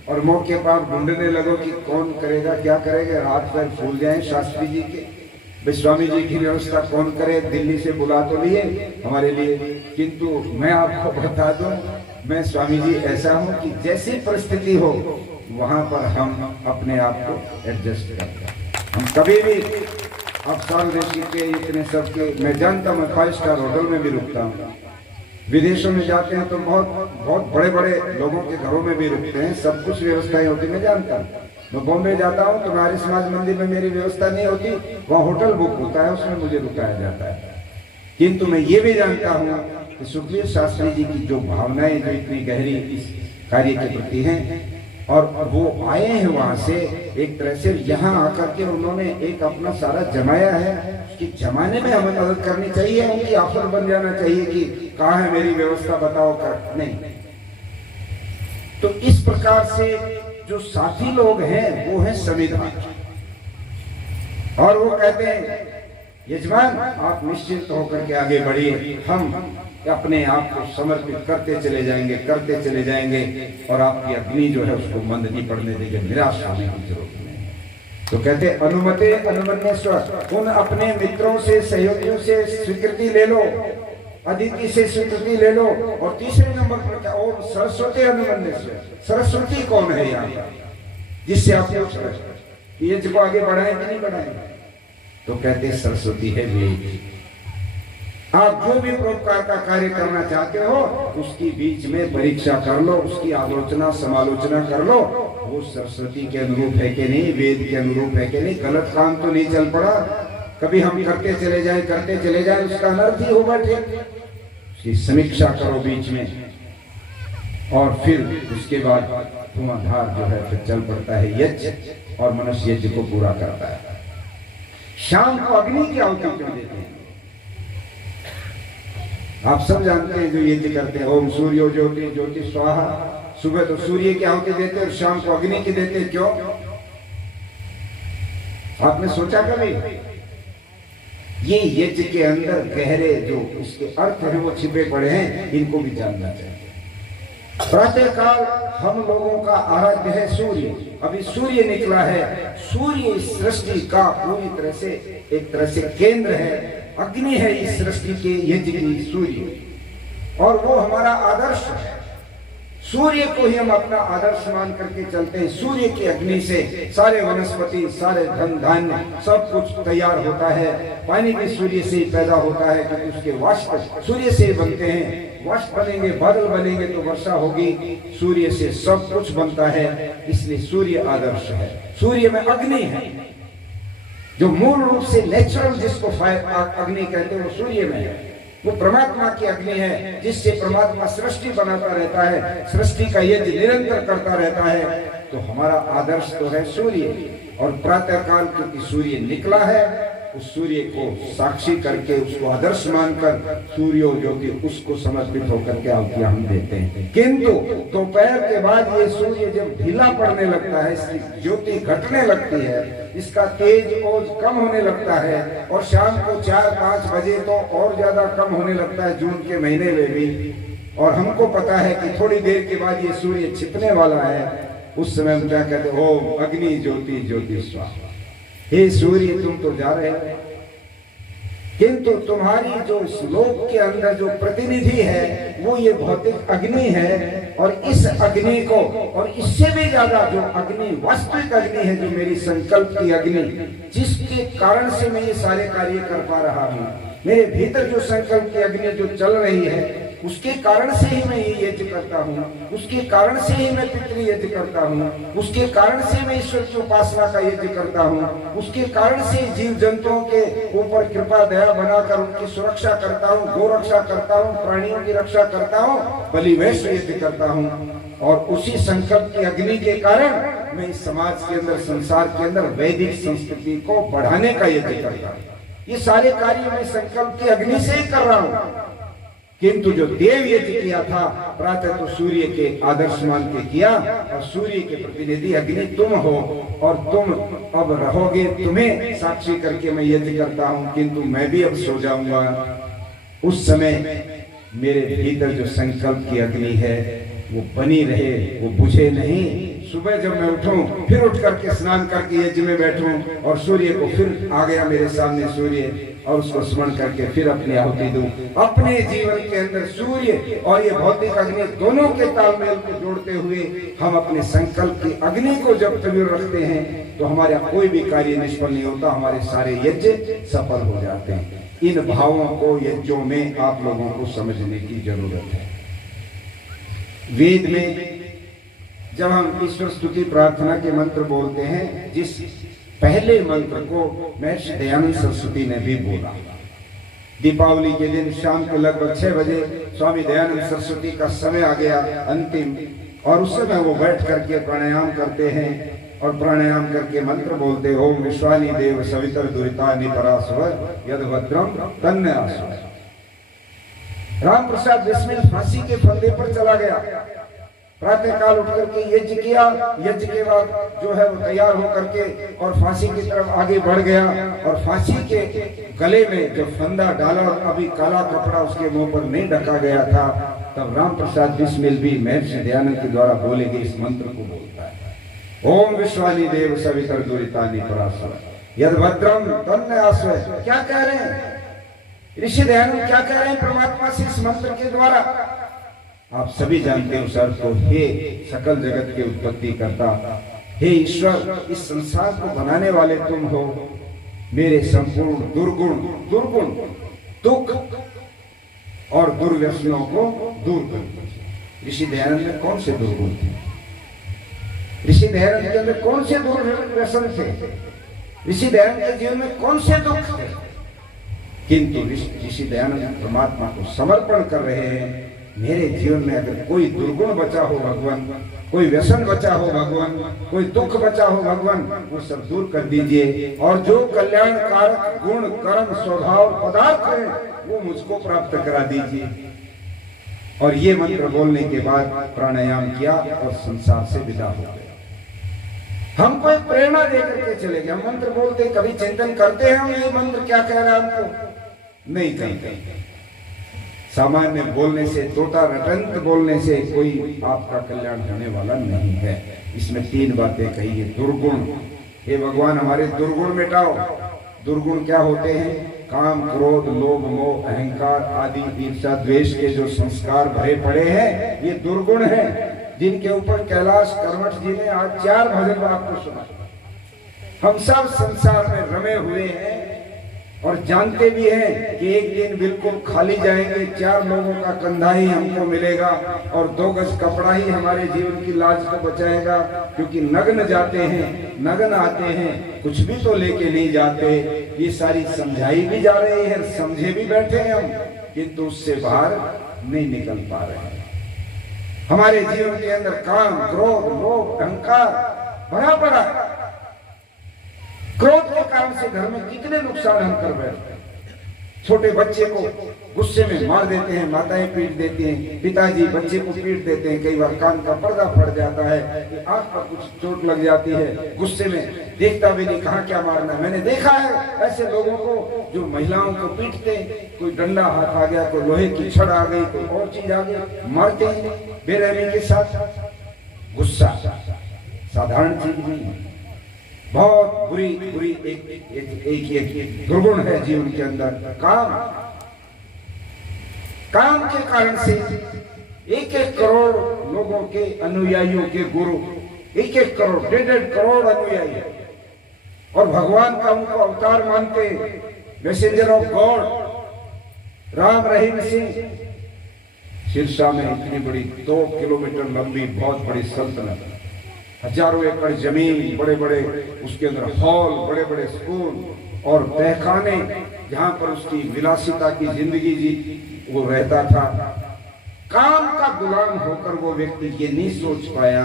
और मौके पर ढूंढने लगो कि कौन करेगा, क्या करेगा, हाथ पैर फूल जाए शास्त्री जी के, स्वामी जी की व्यवस्था कौन करे, दिल्ली से बुला तो लिए हमारे लिए, किंतु मैं आपको बता दूं, मैं स्वामी जी ऐसा हूं कि जैसी परिस्थिति हो वहां पर हम अपने आप को एडजस्ट करते हैं। हम कभी भी अफसार देशी के इतने सब के, मैं जानता हूं, मैं 5 स्टार होटल में भी रुकता हूँ, विदेशों में जाते हैं तो बहुत बड़े बड़े लोगों के घरों में भी रुकते हैं, सब कुछ व्यवस्थाएं होती, मैं जानता हूँ। मैं बॉम्बे जाता हूँ तो नारी समाज मंदिर में मेरी व्यवस्था नहीं होती, वहाँ होटल बुक होता है, उसमें मुझे रुकाया जाता है। किंतु मैं ये भी जानता हूँ कि सुखदेव शास्त्री जी की जो भावनाएं जो इतनी गहरी इस कार्य के प्रति हैं, और वो आए हैं वहां से, एक तरह से यहाँ आकर के उन्होंने एक अपना सारा जमाया है कि जमाने में हमें मदद करनी चाहिए, उनकी ऑफर बन जाना चाहिए कि कहाँ है मेरी व्यवस्था बताओ, कर नहीं। तो इस प्रकार से जो साथी लोग हैं वो है संविधान, और वो कहते हैं यजमान आप निश्चिंत होकर के आगे बढ़िए, हम अपने आप को समर्पित करते चले जाएंगे, करते चले जाएंगे, और आपकी अग्नि जो है उसको मंद नहीं पड़ने देंगे, निराश होने की जरूरत नहीं। तो कहते अनुमते अनुमन्यस्व, उन अपने मित्रों से, सहयोगियों से स्वीकृति ले लो, अदिति से स्वीकृति ले लो। और तीसरे नंबर पर क्या, ओम सरस्वती अनुमन्यस्व, सरस्वती कौन है यहाँ जिससे आप पूछ रहे कि यज्ञ को आगे बढ़ाएं कि नहीं बढ़ाएं? तो कहते सरस्वती है वेद। आप जो भी परोपकार का कार्य करना चाहते हो उसकी बीच में परीक्षा कर लो, उसकी आलोचना समालोचना कर लो, वो सरस्वती के अनुरूप है कि नहीं, वेद के अनुरूप है कि नहीं, गलत काम तो नहीं चल पड़ा, कभी हम करते चले जाए उसका अनर्थ ही होगा। ठीक, उसकी समीक्षा करो बीच में, और फिर उसके बाद धुआंधार जो है फिर चल पड़ता है यज्ञ, और मनुष्य यज्ञ को पूरा करता है। शाम को अग्नि की आहुति क्यों देते हैं? आप सब जानते हैं जो यज्ञ करते हैं, ओम सूर्यो ज्योति ज्योति स्वाहा, सुबह तो सूर्य की आहुति देते हैं और शाम को अग्नि की देते हैं। क्यों? आपने सोचा कभी? ये यज्ञ के अंदर गहरे जो इसके अर्थ हैं वो छिपे पड़े हैं, इनको भी जानना चाहिए। प्रातः काल हम लोगों का आराध्य है सूर्य, अभी सूर्य निकला है, सूर्य इस सृष्टि का पूरी तरह से एक तरह से केंद्र है, अग्नि है इस सृष्टि के यज्ञ की सूर्य, और वो हमारा आदर्श है। सूर्य को ही हम अपना आदर्श मान करके चलते हैं। सूर्य की अग्नि से सारे वनस्पति, सारे धन धान्य सब कुछ तैयार होता है। पानी भी सूर्य से ही पैदा होता है, क्योंकि उसके वाष्प सूर्य से ही बनते हैं। वाष्प बनेंगे, बादल बनेंगे तो वर्षा होगी, सूर्य से सब कुछ बनता है, इसलिए सूर्य आदर्श है। सूर्य में अग्नि है, जो मूल रूप से नेचुरल जिसको अग्नि कहते हैं वो सूर्य में है। वो परमात्मा की अग्नि है, जिससे परमात्मा सृष्टि बनाता रहता है, सृष्टि का यज्ञ निरंतर करता रहता है। तो हमारा आदर्श तो है सूर्य, और प्रातः काल क्योंकि सूर्य निकला है, उस सूर्य को साक्षी करके उसको आदर्श मानकर सूर्यो ज्योति उसको समर्पित होकर के आहुतियां हम देते हैं। किंतु दोपहर के बाद ये सूर्य जब ढीला पड़ने लगता है, इसकी ज्योति घटने लगती है, इसका तेज ओज कम होने लगता है, और शाम को 4-5 बजे तो और ज्यादा कम होने लगता है, जून के महीने में भी। और हमको पता है कि थोड़ी देर के बाद ये सूर्य छिपने वाला है। उस समय हम क्या कहते हैं, ओम अग्नि ज्योति ज्योति स्वाहा। हे सूर्य, तुम तो जा रहे हो, किंतु तुम्हारी जो श्लोक के अंदर जो प्रतिनिधि है वो ये भौतिक अग्नि है, और इस अग्नि को, और इससे भी ज्यादा जो अग्नि वास्तविक अग्नि है, जो मेरी संकल्प की अग्नि, जिसके कारण से मैं ये सारे कार्य कर पा रहा हूँ, मेरे भीतर जो संकल्प की अग्नि जो चल रही है, उसके कारण से ही मैं ये यज्ञ करता हूँ, उसके कारण से ही मैं पितृ यज्ञ करता हूँ, उसके कारण से मैं ईश्वर की उपासना का यज्ञ करता हूँ, उसके कारण से जीव जंतुओं के ऊपर कृपा दया बनाकर उनकी सुरक्षा करता हूँ, गो रक्षा करता हूँ, प्राणियों की रक्षा करता हूँ, बलि वैश्व यज्ञ करता हूँ। और उसी संकल्प की अग्नि के कारण मैं इस समाज के अंदर, संसार के अंदर वैदिक संस्कृति को बढ़ाने का यज्ञ करता हूँ। ये सारे कार्य मैं संकल्प की अग्नि से ही कर रहा हूँ। किंतु जो देव यज्ञ किया था प्रातः तो सूर्य के आदर्श मान के किया, और सूर्य के प्रतिनिधि अग्नि तुम हो, और तुम अब रहोगे, तुम्हें साक्षी करके मैं यज्ञ करता हूँ, किंतु मैं भी अब सो जाऊंगा। उस समय मेरे भीतर जो संकल्प की अग्नि है वो बनी रहे, वो बुझे नहीं। सुबह जब मैं उठूं, फिर उठ करके स्नान करके यज्ञ में बैठूं, और सूर्य को फिर आ गया मेरे सामने सूर्य, और उसको स्मरण करके फिर अपनी आहुति दूं। अपने जीवन के अंदर सूर्य और ये भौतिक अग्नि दोनों के तालमेल को जोड़ते हुए हम अपने संकल्प की अग्नि को जब तीव्र रखते हैं तो हमारा कोई भी कार्य निष्फल नहीं होता, हमारे सारे यज्ञ सफल हो जाते हैं। इन भावों को यज्ञों में आप लोगों को समझने की जरूरत है। वेद में जब हम ईश्वर स्तुति प्रार्थना के मंत्र बोलते हैं, जिस पहले मंत्र को महर्षि दयानंद सरस्वती ने भी बोला। दीपावली के दिन शाम को लगभग 6 बजे स्वामी दयानंद सरस्वती का समय आ गया अंतिम, और उस समय वो बैठ करके प्राणायाम करते हैं, और प्राणायाम करके मंत्र बोलते, ओम विश्वानि देव सवितर दुरितानि परास्वर यद भद्रम तन्न आस्वर। राम प्रसाद बिस्मिल फांसी के फंदे पर चला गया। प्रातः काल उठ करके यज्ञ किया, यज्ञ के बाद जो है वो तैयार होकर के और फांसी की तरफ आगे बढ़ गया, और फांसी के गले में जब फंदा डाला, अभी काला कपड़ा उसके मुंह पर नहीं ढका गया था, तब राम प्रसाद बिस्मिल भी महर्षि दयानंद के द्वारा बोले गए इस मंत्र को बोलता है, ओम विश्वानि देव सवितर दुरितानि परास्वर यद भद्रम तन्न आस्वर। क्या कह रहे हैं ऋषि दयानंद, क्या कह रहे हैं परमात्मा से इस मंत्र के द्वारा? आप सभी जानते हो सर को, हे सकल जगत के उत्पत्ति करता, हे ईश्वर, इस संसार को बनाने वाले तुम हो, मेरे संपूर्ण दुर्गुण दुख और दुर्व्यसनों को दूर कर। ऋषि दयानंद में कौन से दुर्गुण थे? ऋषि दयानंद के अंदर कौन से दुर्व्यसन थे? ऋषि दयानंद के जीवन में कौन से दुख थे? किंतु ऋषि दयानंद परमात्मा को समर्पण कर रहे हैं, मेरे जीवन में अगर कोई दुर्गुण बचा हो भगवान, कोई व्यसन बचा हो भगवान, कोई दुख बचा हो भगवान, वो सब दूर कर दीजिए, और जो कल्याणकारक गुण कर्म स्वभाव पदार्थ है वो मुझको प्राप्त करा दीजिए। और ये मंत्र बोलने के बाद प्राणायाम किया और संसार से विदा हो गया। हमको एक प्रेरणा देकर के चले गए। हम मंत्र बोलते, कभी चिंतन करते हैं हम ये मंत्र क्या कह रहा है हमको? नहीं करते। सामान्य बोलने से, तोता रटंत बोलने से कोई आपका कल्याण होने वाला नहीं है। इसमें 3 बातें कही है। दुर्गुण, हे भगवान हमारे दुर्गुण मिटाओ। दुर्गुण क्या होते हैं? काम, क्रोध, लोभ, मोह, अहंकार आदि ईर्ष्या द्वेष के जो संस्कार भरे पड़े हैं, ये दुर्गुण हैं, जिनके ऊपर कैलाश कर्मठ जी ने आज 4 भजन आपको सुना। हम सब संसार में रमे हुए हैं और जानते भी हैं कि एक दिन बिल्कुल खाली जाएंगे, 4 लोगों का कंधा ही हमको मिलेगा और 2 गज कपड़ा ही हमारे जीवन की लाज को बचाएगा, क्योंकि नग्न जाते हैं, नग्न आते हैं, कुछ भी तो लेके नहीं जाते। ये सारी समझाई भी जा रही है, समझे भी बैठे हैं हम। किंतु उससे बाहर नहीं निकल पा रहे हैं। हमारे जीवन के अंदर काम, क्रोध, लोभ, अहंकार भरा पड़ा। क्रोध के कारण से घर में कितने नुकसान हम कर बैठते हैं। छोटे बच्चे को गुस्से में मार देते हैं, माताएं पीट देती हैं, पिताजी बच्चे को पीट देते हैं, कई बार कान का पर्दा फट जाता है, आंख पर कुछ चोट लग जाती है, गुस्से में देखता भी नहीं कहां क्या मारना है। मैंने देखा है ऐसे लोगों को जो महिलाओं को पीटते, कोई डंडा हाथ आ गया, कोई लोहे की छड़ आ गई, कोई और चीज आ गई, मारते हैं बेरहमी के साथ। गुस्सा साधारण चीज नहीं है, बहुत बुरी बुरी एक दुर्गुण है जीवन के अंदर। काम के कारण से 1-1 करोड़ लोगों के अनुयायियों के गुरु, 1-1 करोड़, 1.5 करोड़ अनुयायी, और भगवान का उनको अवतार मानते, messenger of God Ram Rahim Singh. Sirsa में इतनी बड़ी 2 किलोमीटर लंबी बहुत बड़ी सल्तनत, हजारों एकड़ जमीन, बड़े बड़े उसके अंदर हॉल, बड़े बड़े स्कूल और तहखाने, जहां पर उसकी विलासिता की जिंदगी जी वो रहता था। काम का गुलाम होकर वो व्यक्ति ये नहीं सोच पाया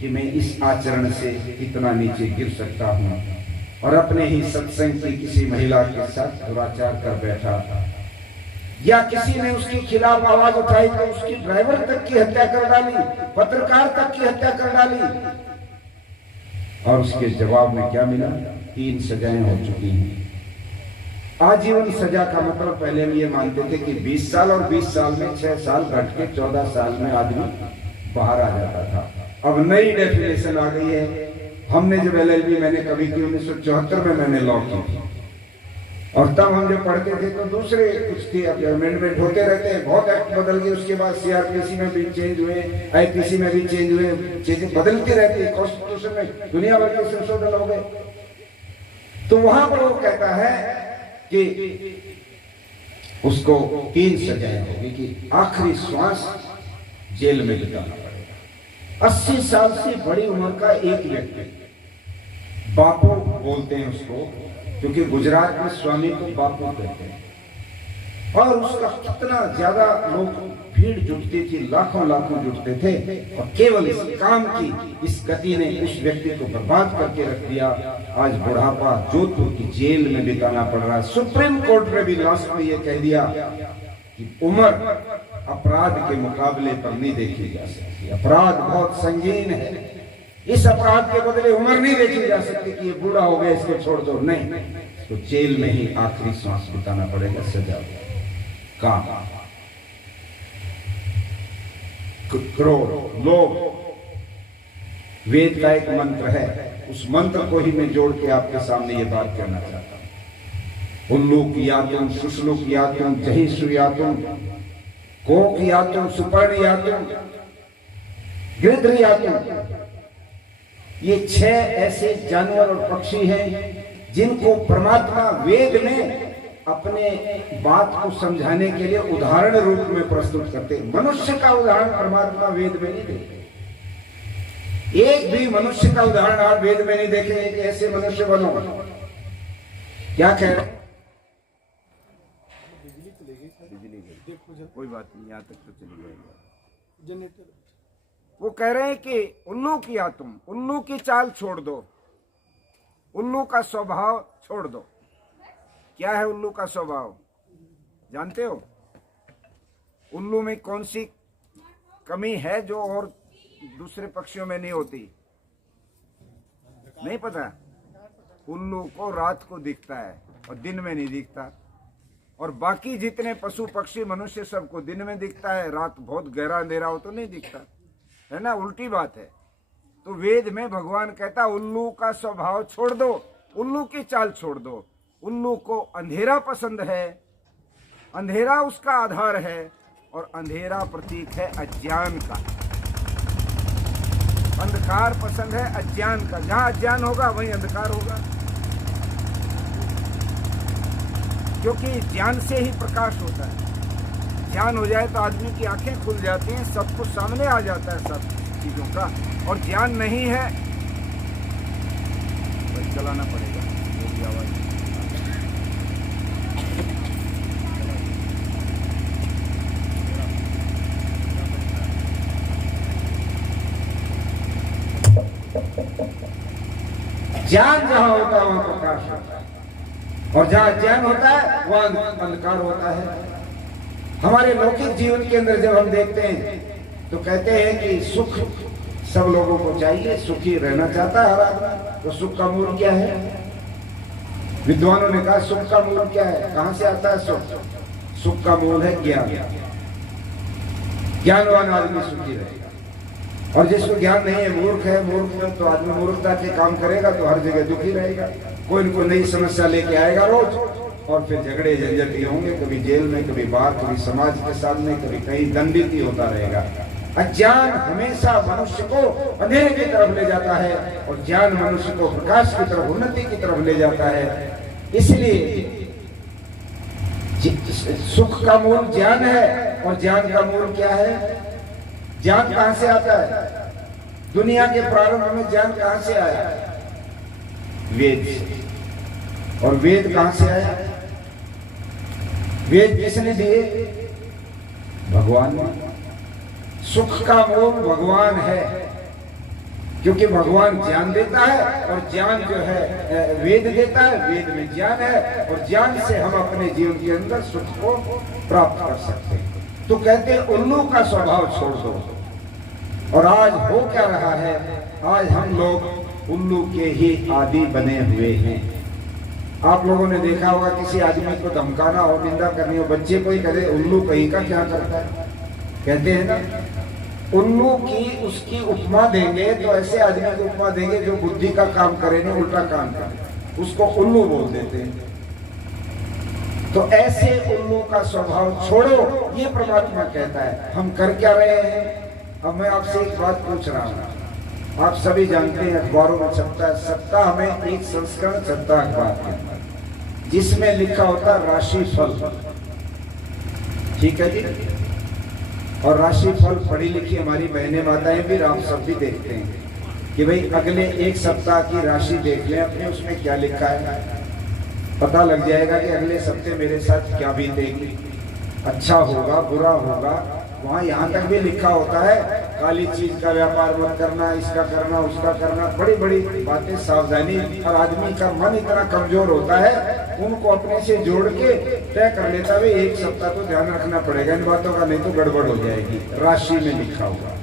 कि मैं इस आचरण से कितना नीचे गिर सकता हूं, और अपने ही सत्संग की किसी महिला के साथ दुराचार कर बैठा, या किसी ने उसके खिलाफ आवाज उठाई तो उसकी ड्राइवर तक की हत्या कर डाली, पत्रकार तक की हत्या कर डाली, और उसके जवाब में क्या मिला? 3 सजाएं हो चुकी हैं। आजीवन सजा का मतलब पहले हम ये मानते थे कि 20 साल, और 20 साल में 6 साल घट के 14 साल में आदमी बाहर आ जाता था। अब नई डेफिनेशन आ गई है। हमने जब LLB मैंने कभी की 1974 में मैंने लॉ की थी, और तब हम जब पढ़ते थे तो दूसरे कुछ थी, अमेंडमेंट होते रहते हैं, बहुत एक्ट बदल गए, उसके बाद CRPC में भी चेंज हुए, IPC में भी चेंज हुए, चीजें बदलती रहती है, कॉन्स्टिट्यूशन में दुनिया भर के संशोधन हो गए। तो वहां पर वो कहता है कि उसको 3 सजाएं होगी, कि आखिरी श्वास जेल में बिताना पड़ेगा। 80 साल से बड़ी उम्र का एक व्यक्ति, बापू बोलते हैं उसको, क्योंकि गुजरात में स्वामी को बापू कहते हैं, और उसका कितना ज्यादा लोग भीड़ जुटती थी, लाखों लाखों जुटते थे, और केवल इस काम की इस गति ने उस व्यक्ति को बर्बाद करके रख दिया। आज बुढ़ापा जोधपुर की जेल में बिताना पड़ रहा है। सुप्रीम कोर्ट ने भी लास्ट में यह कह दिया कि उम्र अपराध के मुकाबले पर नहीं देखी जा सकती, अपराध बहुत संगीन है, इस अपराध के बदले उम्र नहीं देखी जा सकती कि ये बूढ़ा हो गया इसको छोड़ दो, नहीं, तो जेल में ही आखिरी सांस बिताना पड़ेगा, सजा काम, क्रोध, लोभ। वेद का एक मंत्र है, उस मंत्र को ही मैं जोड़ के आपके सामने ये बात कहना चाहता हूं। उल्लूक यातुम, सुश्लूक यातुम, जहिषु यातुम, कोक यातुम, सुपर्ण यातुम, गृध्र यातुम। ये 6 ऐसे जानवर और पक्षी हैं जिनको परमात्मा वेद में अपने बात को समझाने के लिए उदाहरण रूप में प्रस्तुत करते हैं। मनुष्य का उदाहरण परमात्मा वेद में नहीं देते। एक भी मनुष्य का उदाहरण आप वेद में नहीं देखेंगे कि ऐसे मनुष्य बनो। क्या कह रहे हैं? बिजली गई, कोई बात नहीं, यहां तक तो चली जाएगी जनरेटर। वो कह रहे हैं कि उल्लू किया तुम, उल्लू की चाल छोड़ दो, उल्लू का स्वभाव छोड़ दो। क्या है उल्लू का स्वभाव? जानते हो उल्लू में कौन सी कमी है जो और दूसरे पक्षियों में नहीं होती? नहीं पता। उल्लू को रात को दिखता है और दिन में नहीं दिखता, और बाकी जितने पशु पक्षी मनुष्य सबको दिन में दिखता है, रात बहुत गहरा अंधेरा हो तो नहीं दिखता है ना, उल्टी बात है। तो वेद में भगवान कहता उल्लू का स्वभाव छोड़ दो, उल्लू की चाल छोड़ दो। उल्लू को अंधेरा पसंद है, अंधेरा उसका आधार है, और अंधेरा प्रतीक है अज्ञान का। अंधकार पसंद है अज्ञान का, जहां अज्ञान होगा वहीं अंधकार होगा, क्योंकि ज्ञान से ही प्रकाश होता है। ज्ञान हो जाए तो आदमी की आंखें खुल जाती हैं, सब कुछ सामने आ जाता है सब चीजों का। और ज्ञान नहीं है तो चलाना पड़ेगा वो भी आवाज। ज्ञान जहां होता है वहां प्रकाश होता है, और जहां ज्ञान होता है वहां अंधकार होता है। हमारे लौकिक जीवन के अंदर जब हम देखते हैं तो कहते हैं कि सुख सब लोगों को चाहिए, सुखी रहना चाहता है हर आदमी। तो सुख का मूल क्या है? विद्वानों ने कहा सुख का मूल क्या है, कहां से आता है सुख? सुख का मूल है ज्ञान। ज्ञानवान आदमी सुखी रहेगा, और जिसको ज्ञान नहीं है, मूर्ख है, मूर्ख में तो आदमी मूर्खता के काम करेगा तो हर जगह दुखी रहेगा। कोई न कोई नई समस्या लेके आएगा रोज, और फिर झगड़े झंझट होंगे, कभी जेल में, कभी बाहर, कभी समाज के सामने, कभी कहीं दंडित ही होता रहेगा। अज्ञान हमेशा मनुष्य को अंधेरे की तरफ ले जाता है, और ज्ञान मनुष्य को प्रकाश की तरफ, उन्नति की तरफ ले जाता है। इसलिए सुख का मूल ज्ञान है, और ज्ञान का मूल क्या है? ज्ञान कहां से आता है? दुनिया के प्रारंभ में ज्ञान कहां से आया? वेद से। और वेद कहां से आया? वेद किसने दिए? भगवान ने। सुख का मूल भगवान है, क्योंकि भगवान ज्ञान देता है, और ज्ञान जो है वेद देता है, वेद में ज्ञान है, और ज्ञान से हम अपने जीवन के अंदर सुख को प्राप्त कर सकते हैं। तो कहते हैं उल्लू का स्वभाव छोड़ दो। और आज हो क्या रहा है? आज हम लोग उल्लू के ही आदि बने हुए हैं। आप लोगों ने देखा होगा, किसी आदमी को धमकाना हो, निंदा करनी हो, बच्चे को ही कहे उल्लू कहीं का क्या करता है, कहते हैं ना। उल्लू की उसकी उपमा देंगे तो ऐसे आदमी को उपमा देंगे जो बुद्धि का काम करे नहीं उल्टा काम करे, उसको उल्लू बोल देते हैं। तो ऐसे उल्लू का स्वभाव छोड़ो, ये परमात्मा कहता है। हम कर क्या रहे हैं? अब मैं आपसे एक बात पूछ रहा हूं। आप सभी जानते हैं अखबारों में छपता है, सप्ताह में एक संस्करण छपता है अखबार के अंदर, जिसमें लिखा होता है राशिफल। ठीक है जी। और राशिफल पढ़ी लिखी हमारी बहनें माताएं भी, आप सब भी देखते हैं कि भाई अगले एक सप्ताह की राशि देख लें अपने, उसमें क्या लिखा है, पता लग जाएगा कि अगले सप्ताह मेरे साथ क्या बीतेगी, अच्छा होगा बुरा होगा। वहाँ यहाँ तक भी लिखा होता है काली चीज का व्यापार मत करना, इसका करना, उसका करना, बड़ी बड़ी बातें, सावधानी। और आदमी का मन इतना कमजोर होता है, उनको अपने से जोड़ के तय कर लेता है एक सप्ताह तो ध्यान रखना पड़ेगा इन बातों का, नहीं तो गड़बड़ हो जाएगी। राशि में लिखा होगा।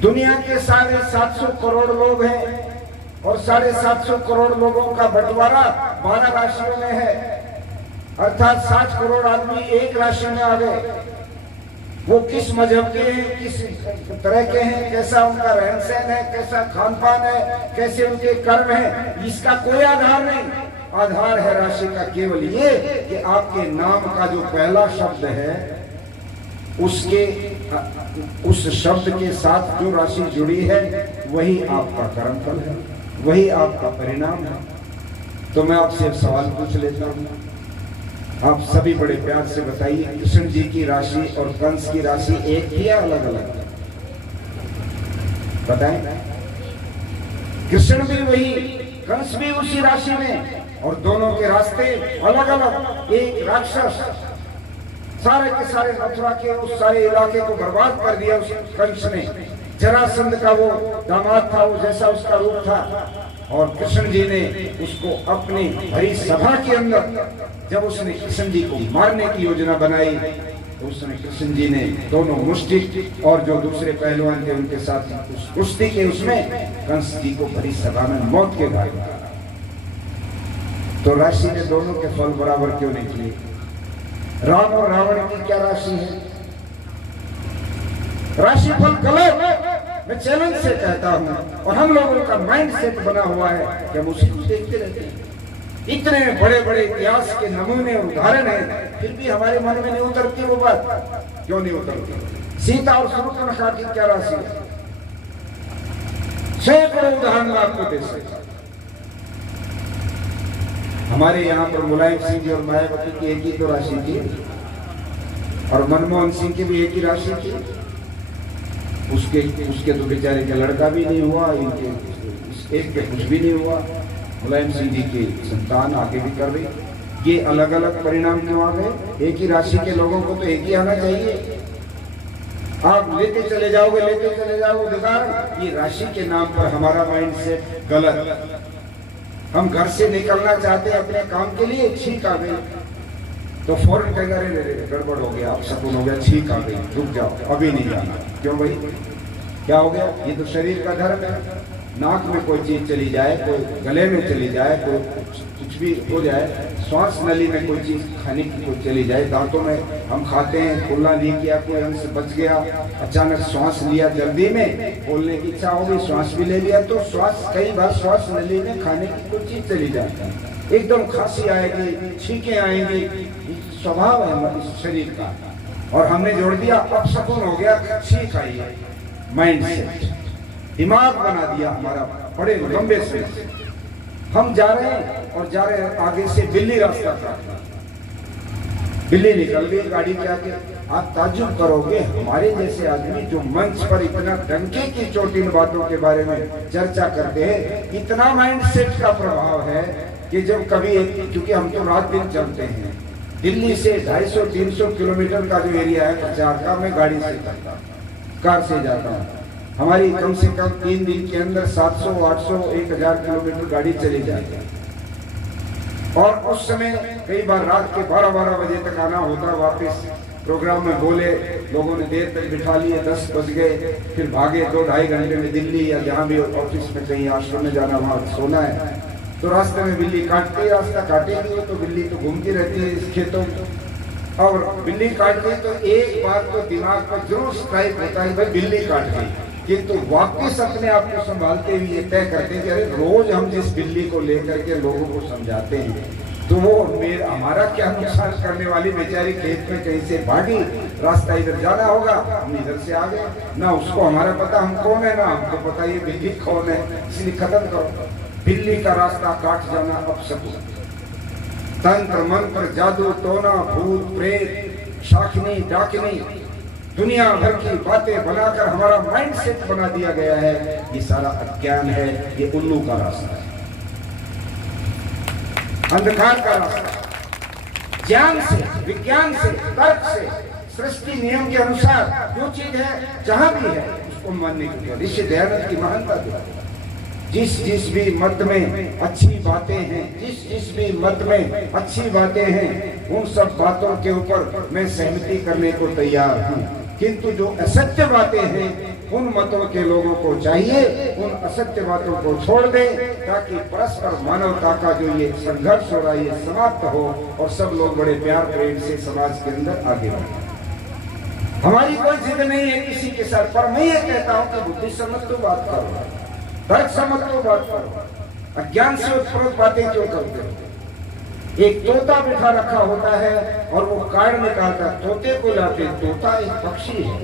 दुनिया के 750 करोड़ लोग हैं, और 750 करोड़ लोगों का बंटवारा 12 राशियों में है, अर्थात 60 करोड़ आदमी एक राशि में आ गए। वो किस मजहब के हैं, किस तरह के हैं, कैसा उनका रहन सहन है, कैसा खान पान है, कैसे उनके कर्म है, इसका कोई आधार नहीं। आधार है राशि का केवल ये कि आपके नाम का जो पहला शब्द है, उसके उस शब्द के साथ जो राशि जुड़ी है वही आपका कर्मफल है, वही आपका परिणाम है। तो मैं आपसे एक सवाल पूछ लेता हूँ, आप सभी बड़े प्यार से बताइए, कृष्ण जी की राशि और कंस की राशि एक थी या अलग अलग? बताएं। कृष्ण भी वही, कंस भी उसी राशि में, और दोनों के रास्ते अलग अलग। एक राक्षस सारे के सारे मथुरा के उस सारे इलाके को बर्बाद कर दिया उस कंस ने। जरासंध का वो दामाद था, वो जैसा उसका रूप था, और कृष्ण जी ने उसको अपनी भरी सभा के अंदर जब उसने कृष्ण जी को मारने की योजना बनाई, तो उसने कृष्ण जी ने दोनों मुष्टिक और जो दूसरे पहलवान थे उनके साथ उस कुश्ती के उसमें कंस जी को भरी सभा में मौत के घाट उतारा। तो राशि ने दोनों के फल बराबर क्यों नहीं किए? राम और रावण की क्या राशि है? राशिफल गलत, मैं चैलेंज से कहता हूं। और हम लोगों का माइंड सेट बना हुआ है कि हम उसी को देखते रहते हैं। इतने बड़े बड़े इतिहास के नमूने और उदाहरण हैं, फिर भी हमारे मन में नहीं उतरती वो बात। क्यों नहीं उतरती? सीता और शत्रुघ्न की क्या राशि है? सैकड़ों उदाहरण आपको दे सकता। हमारे यहाँ पर मुलायम सिंह जी और मायावती की एक ही तो राशि थी, और मनमोहन सिंह की भी एक ही राशि थी। उसके तो बेचारे का लड़का भी नहीं हुआ, इनके एक के कुछ भी नहीं हुआ। मुलायम सिंह जी की संतान आगे भी कर रही। ये अलग अलग परिणाम क्यों आ गए? एक ही राशि के लोगों को तो एक ही आना चाहिए। आप लेते चले जाओगे, लेते चले जाओगे, बेकार। ये राशि के नाम पर हमारा माइंड सेट गलत। हम घर से निकलना चाहते हैं अपने काम के लिए, छींक आ गई तो फौरन कहेगा अरे गड़बड़ हो गया, अब सकून हो गया, छींक आ गई, रुक जाओ, अभी नहीं जाना। क्यों भाई, क्या हो गया? ये तो शरीर का धर्म है। नाक में कोई चीज चली जाए, कोई गले में चली जाए, कोई कुछ भी हो जाए, श्वास नली में कोई चीज खाने की कोई चली जाए, दांतों में हम खाते हैं, खुला नहीं किया, कोई अंश बच गया, अचानक श्वास लिया जल्दी में, बोलने की इच्छा होगी, श्वास भी ले लिया, तो श्वास कई बार श्वास नली में खाने की कोई चीज चली जाती है, एकदम खांसी आएगी, छींकें आएंगी, स्वभाव है इस शरीर का। और हमने जोड़ दिया अपशकुन हो गया, छींक आई है, माइंड सेट, दिमाग बना दिया हमारा बड़े लंबे से। हम जा रहे हैं और जा रहे हैं, आगे से बिल्ली रास्ता काटना, बिल्ली निकल गई गाड़ी के आगे। आप ताज्जुब करोगे, हमारे जैसे आदमी जो मंच पर इतना डंके की चोट इन बातों के बारे में चर्चा करते हैं, इतना माइंड सेट का प्रभाव है कि जब कभी, क्योंकि हम तो रात दिन चलते हैं, दिल्ली से 250-300 किलोमीटर का जो एरिया है प्रचार का, मैं गाड़ी से करता हूँ, कार से जाता हूँ। हमारी कम से कम 3 दिन के अंदर 700, 800, 1000 किलोमीटर गाड़ी चली जाती है। और उस समय कई बार रात के 12-12 बजे तक आना होता वापस। प्रोग्राम में बोले, लोगों ने देर तक बिठा लिए, 10 बज गए, फिर भागे 2-2.5 घंटे में दिल्ली या जहाँ भी ऑफिस में कहीं आश्रम में जाना, वहाँ सोना है। तो रास्ते में बिल्ली काटती है, रास्ता काटेगी तो बिल्ली तो घूमती रहती है इस खेतों में, और बिल्ली काट गई तो एक बार तो दिमाग पर जरूर स्ट्राइक होता है, भाई बिल्ली काट गई, किंतु वापस अपने आप को संभालते हुए ये तय करते हैं कि अरे रोज हम जिस बिल्ली को लेकर के लोगों को समझाते हैं, तो वो हमारा क्या नुकसान करने वाली बेचारी खेत में कहीं से भागी, रास्ता इधर जाना होगा, हम इधर से आ गए, ना उसको हमारा पता हम कौन है, ना हमको पता ये बिल्ली कौन है, इसलिए खत्म करो। बिल्ली का रास्ता काट जाना अपशकुन, तंत्र मंत्र जादू टोना भूत प्रेत शाकिनी डाकिनी दुनिया भर की बातें बनाकर हमारा माइंड सेट बना दिया गया है। ये सारा अज्ञान है, ये उल्लू का रास्ता है, अंधकार का रास्ता। ज्ञान से, विज्ञान से, तर्क से, सृष्टि नियम के अनुसार जो चीज है जहां भी है उसको मानने की ऋषि दयानंद की महानता दिखाती। जिस भी मत में अच्छी बातें हैं, जिस भी मत में अच्छी बातें हैं, उन सब बातों के ऊपर मैं सहमति करने को तैयार हूँ, किंतु जो असत्य बातें हैं उन मतों के लोगों को चाहिए उन असत्य बातों को छोड़ दे, ताकि परस्पर मानवता का जो ये संघर्ष हो रहा है ये समाप्त हो और सब लोग बड़े प्यार प्रेम से समाज के अंदर आगे बढ़े। हमारी कोई जिद नहीं है किसी के साथ, पर मैं ये कहता हूँ कि बुद्धि सम्मत तो बात करो, तर्क सम्मत तो बात करो, अज्ञान से उत्पन्न बातें क्यों करते हो? एक तोता बिठा रखा होता है और वो कार्ड निकालता, तोते को लाते, तोता एक पक्षी है,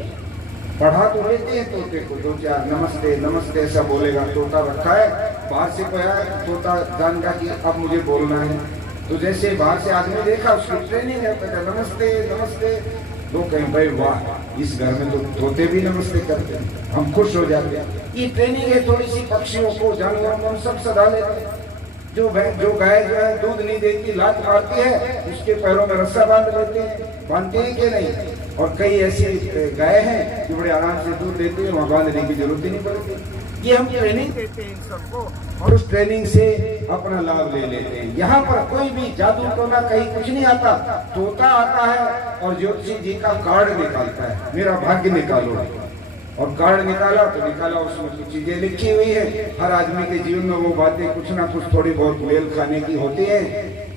पढ़ा तो लेते हैं तोते को, 2-4 नमस्ते नमस्ते ऐसा बोलेगा, तोता रखा है, बाहर से कोई आया, तोता जानता कि अब मुझे बोलना है, तो जैसे बाहर से आदमी देखा उसकी ट्रेनिंग है, कहता नमस्ते नमस्ते, लोग कहें भाई वाह इस घर में तो तोते भी नमस्ते करते हैं, हम खुश हो जाते हैं। ये ट्रेनिंग है थोड़ी सी, पक्षियों को जानवरों को हम सब सदा लेते हैं। जो गाय जो है दूध नहीं देती, लात मारती है, उसके पैरों में रस्सा बांध लेते हैं, बांधते हैं कि नहीं? और कई ऐसी गाय हैं जो बड़े आराम से दूध देती है, वहाँ बांधने की जरूरत ही नहीं पड़ती। ये हम ट्रेनिंग देते हैं इन सबको और उस ट्रेनिंग से अपना लाभ ले लेते हैं। यहाँ पर कोई भी जादू टोना कहीं कुछ नहीं आता, तोता आता है और ज्योतिषी जी का कार्ड निकालता है, मेरा भाग्य निकालो, और कार्ड निकाला तो निकाला, उसमें कुछ चीजें लिखी हुई है। हर आदमी के जीवन में वो बातें कुछ ना कुछ थोड़ी बहुत मेल खाने की होती है,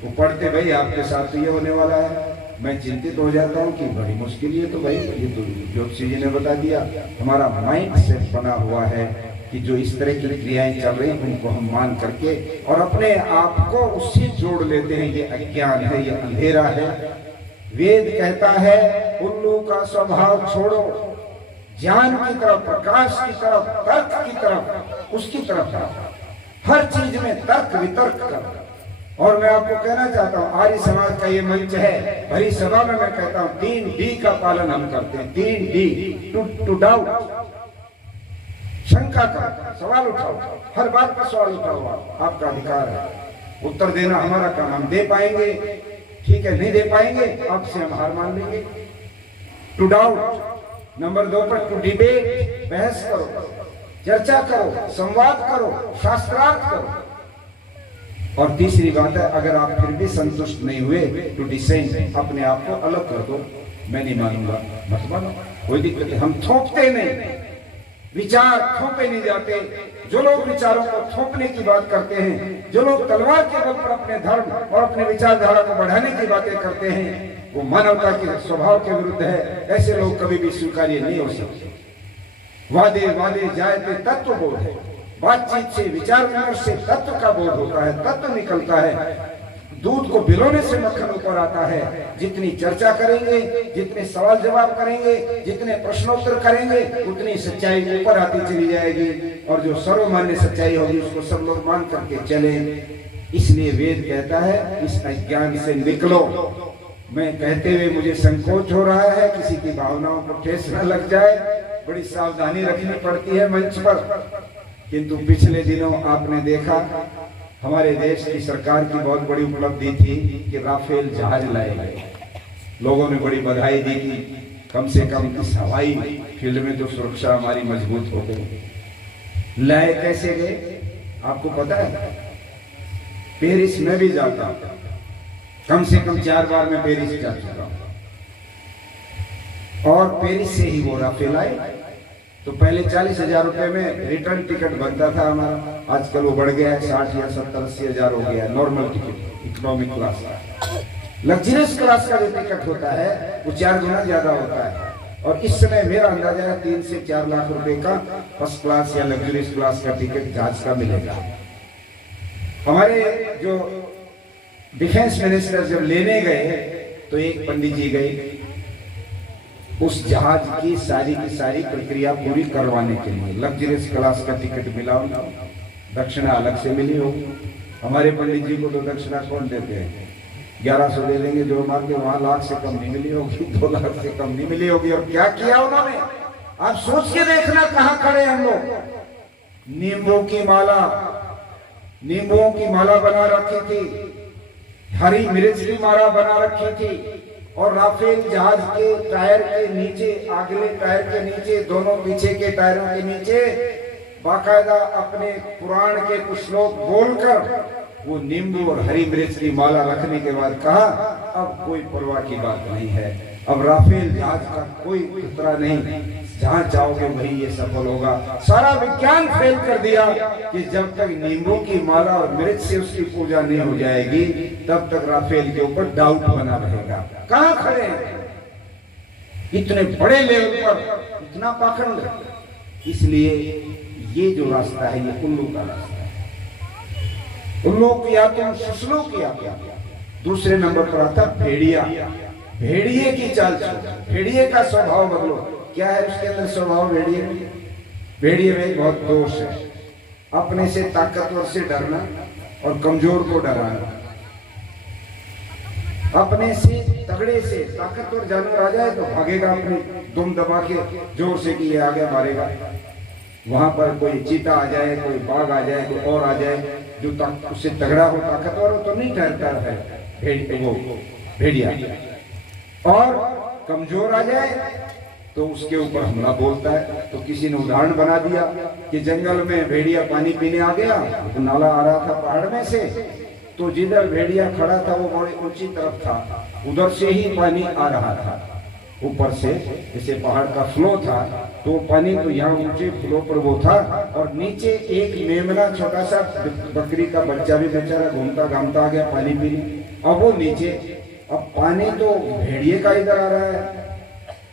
वो पढ़ते भाई आपके साथ तो ये होने वाला है। मैं चिंतित हो जाता हूँ कि बड़ी मुश्किल है, तो भाई ये तो ज्योतिषी जी ने बता दिया। हमारा माइंड सेट बना हुआ है कि जो इस तरह की क्रियाएं चल रही हैं उनको हम मान करके और अपने आप को उससे जोड़ लेते हैं। ये अज्ञान है, ये अंधेरा है। वेद कहता है उल्लू का स्वभाव छोड़ो, ज्ञान की तरफ, प्रकाश की तरफ, तर्क की तरफ, उसकी तरफ हर चीज में तर्क वितर्क कर। और मैं आपको कहना चाहता हूँ आर्य समाज का ये मंच है, भरी सभा में मैं कहता हूँ 3D का पालन हम करते हैं। 3D, टू डाउट, शंका का सवाल उठाओ, हर बात का सवाल उठाओ, आपका अधिकार है। उत्तर देना हमारा काम, हम दे पाएंगे ठीक है, नहीं दे पाएंगे आपसे हम हार मान लेंगे। To doubt. नंबर 2 पर टू डिबेट, बहस करो, चर्चा करो, संवाद करो, शास्त्रार्थ करो। और तीसरी बात है, अगर आप फिर भी संतुष्ट नहीं हुए तो डिसेंट, अपने आप को अलग कर दो, मैं नहीं मानूंगा, मत मानो, कोई दिक्कत नहीं। हम थोपते नहीं, विचार थोपे नहीं जाते। जो लोग विचारों को थोपने की बात करते हैं, जो लोग तलवार के बल पर अपने धर्म और अपने विचारधारा को बढ़ाने की बातें करते हैं, वो मानवता के स्वभाव के विरुद्ध है। ऐसे लोग कभी भी स्वीकार्य नहीं हो सकते। वादे वादे जायते तत्व बोध है, बातचीत से, विचार विमर्श से तत्व का बोध होता है, तत्व निकलता है। दूध को भिगोने से मक्खन ऊपर आता है। जितनी चर्चा करेंगे, जितने सवाल जवाब करेंगे, जितने प्रश्नोत्तर करेंगे, उतनी सच्चाई ऊपर आती चली जाएगी और जो सर्वमान्य सच्चाई होगी उसको सब लोग मान करके चले। इसलिए वेद कहता है इस अज्ञान से निकलो। मैं कहते हुए मुझे संकोच हो रहा है, किसी की भावनाओं को ठेस न लग जाए, बड़ी सावधानी रखनी पड़ती है मंच पर। किंतु पिछले दिनों आपने देखा हमारे देश की सरकार की बहुत बड़ी उपलब्धि थी कि राफेल जहाज लाए गए। लोगों ने बड़ी बधाई दी कि कम से कम इस हवाई फील्ड में तो सुरक्षा हमारी मजबूत हो गई। लाए कैसे गए आपको पता है? पेरिस में भी जाता, कम से कम 4 बार मैं पेरिस जा चुका हूं, और पेरिस से ही वो राफेल आए। तो पहले 40,000 रुपए में रिटर्न टिकट बनता था हमारा, आजकल वो बढ़ गया है 60 या 70, 80 हजार हो गया है नॉर्मल टिकट। इकोनॉमिक क्लास का, लग्जरियस क्लास का जो टिकट होता है वो 4 गुना ज्यादा होता है। और इस समय मेरा अंदाजा है 3 से 4 लाख रुपए का फर्स्ट क्लास या लग्जरियस क्लास का टिकट जहाज का मिलेगा। हमारे जो डिफेंस मिनिस्टर जब लेने गए तो एक पंडित जी गए उस जहाज की सारी प्रक्रिया पूरी करवाने के लिए। लग्जरियस क्लास का टिकट मिला, दक्षिणा अलग से मिली होगी। हमारे पंडित जी को तो दक्षिणा कौन देते हैं? 1100 दे देंगे जो मार के, वहां लाख से कम नहीं मिली होगी, 2 लाख से कम नहीं मिली होगी। और क्या किया उन्होंने, आप सोच के देखना कहां खड़े हम लोग। नींबू की माला, नींबुओं की माला बना रखी थी, हरी मिर्च की माला बना रखी थी, और राफेल जहाज के टायर के नीचे, अगले टायर के नीचे, दोनों पीछे के टायरों के नीचे बाकायदा अपने पुराण के कुछ श्लोक बोलकर वो नींबू और हरी मिर्च की माला रखने के बाद कहा अब कोई परवाह की बात नहीं है, अब राफेल जहाज का कोई खतरा नहीं, जहां जाओगे वही ये सफल होगा। सारा विज्ञान फेल कर दिया कि जब तक नींबू की माला और मिर्च से उसकी पूजा नहीं हो जाएगी तब तक राफेल के ऊपर डाउट बना रहेगा। कहां खड़े हैं इतने बड़े लेवल पर, इतना पाखंड। इसलिए ये जो रास्ता है ये उल्लू का रास्ता है। उल्लू किया तो सुसलू किया। दूसरे नंबर पर आता भेड़िया। भेड़िए की चाल चलो, भेड़िए का स्वभाव बदलो। क्या है उसके अंदर स्वभाव भेड़िए में? भेड़िए में बहुत दोष है, अपने से ताकतवर से डरना और कमजोर को डराना। अपने से तगड़े से ताकतवर जानवर आ जाए तो भागेगा अपनी दुम दबा के जोर से कि ये आगे मारेगा। वहां पर कोई चीता आ जाए, कोई बाघ आ जाए, कोई और आ जाए जो उससे तगड़ा हो, ताकतवर हो तो नहीं ठहरता है भेड़िया। और कमजोर आ जाए तो उसके ऊपर हमला बोलता है। तो किसी ने उदाहरण बना दिया कि जंगल में भेड़िया पानी पीने आ गया, तो नाला आ रहा था पहाड़ में से, तो जिधर भेड़िया खड़ा था वो बड़ी ऊंची तरफ था, उधर से ही पानी आ रहा था ऊपर से, जैसे पहाड़ का फ्लो था तो पानी तो यहाँ ऊंचे फ्लो पर वो था, और नीचे एक मेमना छोटा सा बकरी का बच्चा भी बेचारा घूमता घामता आ गया पानी पीने। अब वो नीचे, अब पानी तो भेड़िए का इधर आ रहा है,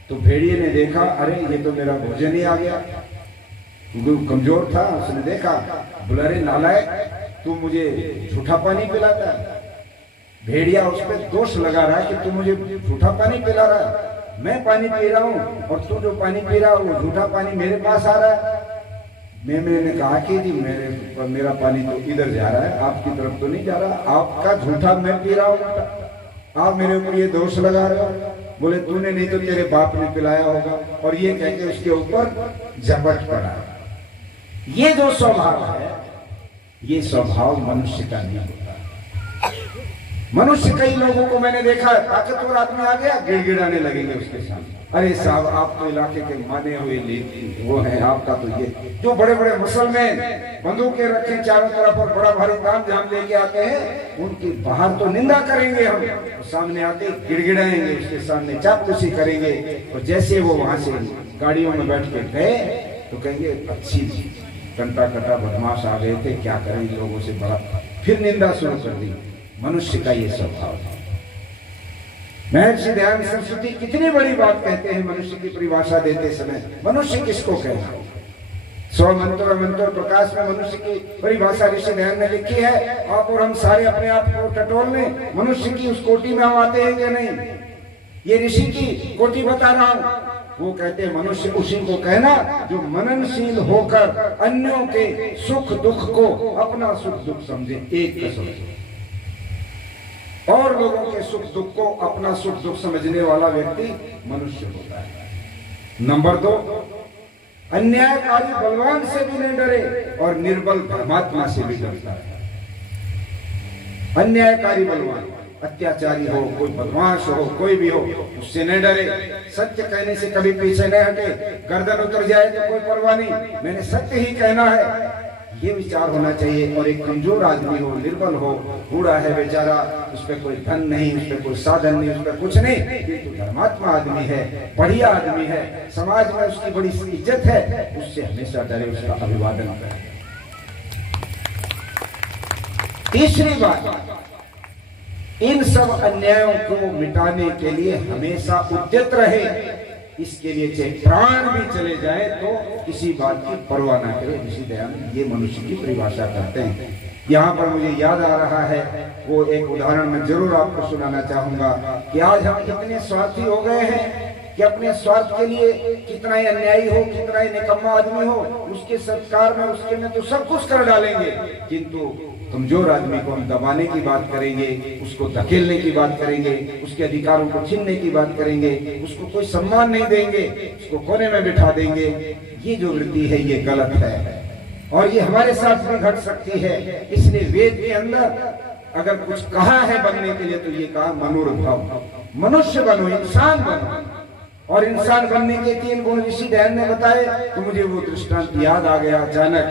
तो भेड़िए ने देखा अरे ये तो मेरा भोजन ही आ गया। कमजोर था, उसने देखा, बोला अरे नालायक तू मुझे झूठा पानी पिलाता है। भेड़िया उस पर दोष लगा रहा है कि तू मुझे झूठा पानी पिला रहा है, मैं पानी पी रहा हूँ और तू जो पानी पी रहा है वो झूठा पानी मेरे पास आ रहा है। मेमने ने कहा कि जी मेरा पानी तो इधर जा रहा है, आपकी तरफ तो नहीं जा रहा, आपका झूठा मैं पी रहा हूँ, आप मेरे ऊपर ये दोष लगा रहे हो। बोले तूने नहीं तो तेरे बाप ने पिलाया होगा, और ये कहके उसके ऊपर झपट पड़ा। ये जो स्वभाव है ये स्वभाव मनुष्य का नहीं होता। मनुष्य, कई लोगों को मैंने देखा, ताकतवर आदमी आ गया गिड़गिड़ाने लगेंगे उसके सामने। अरे साहब, आप तो इलाके के माने हुए वो हैं, आपका तो ये। जो बड़े बड़े मुसलमान बंदूकें रखे चारों तरफ और बड़ा भारी ताम झाम लेके आते हैं, उनकी बाहर तो निंदा करेंगे हम, सामने आते गिड़गिड़ाएंगे, उसके सामने चापलूसी करेंगे। और जैसे वो वहां से गाड़ियों में बैठ के गए तो कहेंगे अच्छी कंटा कटा बदमाश आ गए थे, क्या करें इन लोगों से, बड़ा फिर निंदा शुरू कर दी। मनुष्य का ये स्वभाव है। महर्षि दयानंद सरस्वती कितनी बड़ी बात कहते हैं मनुष्य की परिभाषा देते समय। मनुष्य किसको कहना? 100 मंत्र और मंत्र प्रकाश में मनुष्य की परिभाषा ऋषि दयानंद ने लिखी है। आप और हम सारे अपने आप को टटोलने मनुष्य की उस कोटि में हम आते हैं कि नहीं? ये ऋषि की कोटि बता रहा हूं। वो कहते हैं मनुष्य उसी को कहना जो मननशील होकर अन्यों के सुख दुख को अपना सुख दुख समझे, एक कसम और लोगों के सुख दुख को अपना सुख दुख समझने वाला व्यक्ति मनुष्य होता है। नंबर 2, अन्यायकारी बलवान से भी नहीं डरे और निर्बल धर्मात्मा से भी डरता है। अन्यायकारी बलवान, अत्याचारी हो, कोई बदमाश हो, कोई भी हो, उससे नहीं डरे। सत्य कहने से कभी पीछे नहीं हटे। गर्दन उतर जाए तो कोई परवाह नहीं, मैंने सत्य ही कहना है, ये विचार होना चाहिए। और एक कमजोर आदमी हो, निर्बल हो, बूढ़ा है बेचारा, उस पर कोई धन नहीं, उस पर कोई साधन नहीं, उस पर कुछ नहीं, तो धर्मात्मा आदमी है, बढ़िया आदमी है, समाज में उसकी बड़ी इज्जत है, उससे हमेशा डरे, उसका अभिवादन करें। तीसरी बात, इन सब अन्यायों को मिटाने के लिए हमेशा उद्यत रहे। इसके लिए चाहे प्राण भी चले जाए तो किसी बात की परवाह ना करे। ऋषि दयानंद ये मनुष्य की परिभाषा करते हैं। यहाँ पर मुझे याद आ रहा है, वो एक उदाहरण मैं जरूर आपको सुनाना चाहूंगा कि आज हम कितने स्वार्थी हो गए हैं कि अपने स्वार्थ के लिए कितना ही अन्यायी हो, कितना ही निकम्मा आदमी हो, उसके सत्कार में, उसके में तो सब कुछ कर डालेंगे, किंतु कमजोर आदमी को हम दबाने की बात करेंगे, उसको धकेलने की बात करेंगे, उसके अधिकारों को छीनने की बात करेंगे, उसको कोई सम्मान नहीं देंगे, उसको कोने में बिठा देंगे। ये जो वृत्ति है ये गलत है और ये हमारे साथ भी घट सकती है। इसलिए वेद के अंदर अगर कुछ कहा है बनने के लिए तो ये कहा मनुर्भव, मनुष्य बनो, इंसान बनो। और इंसान बनने के 3 गुण ऋषि दयानंद ने बताए। तो मुझे वो दृष्टांत याद आ गया अचानक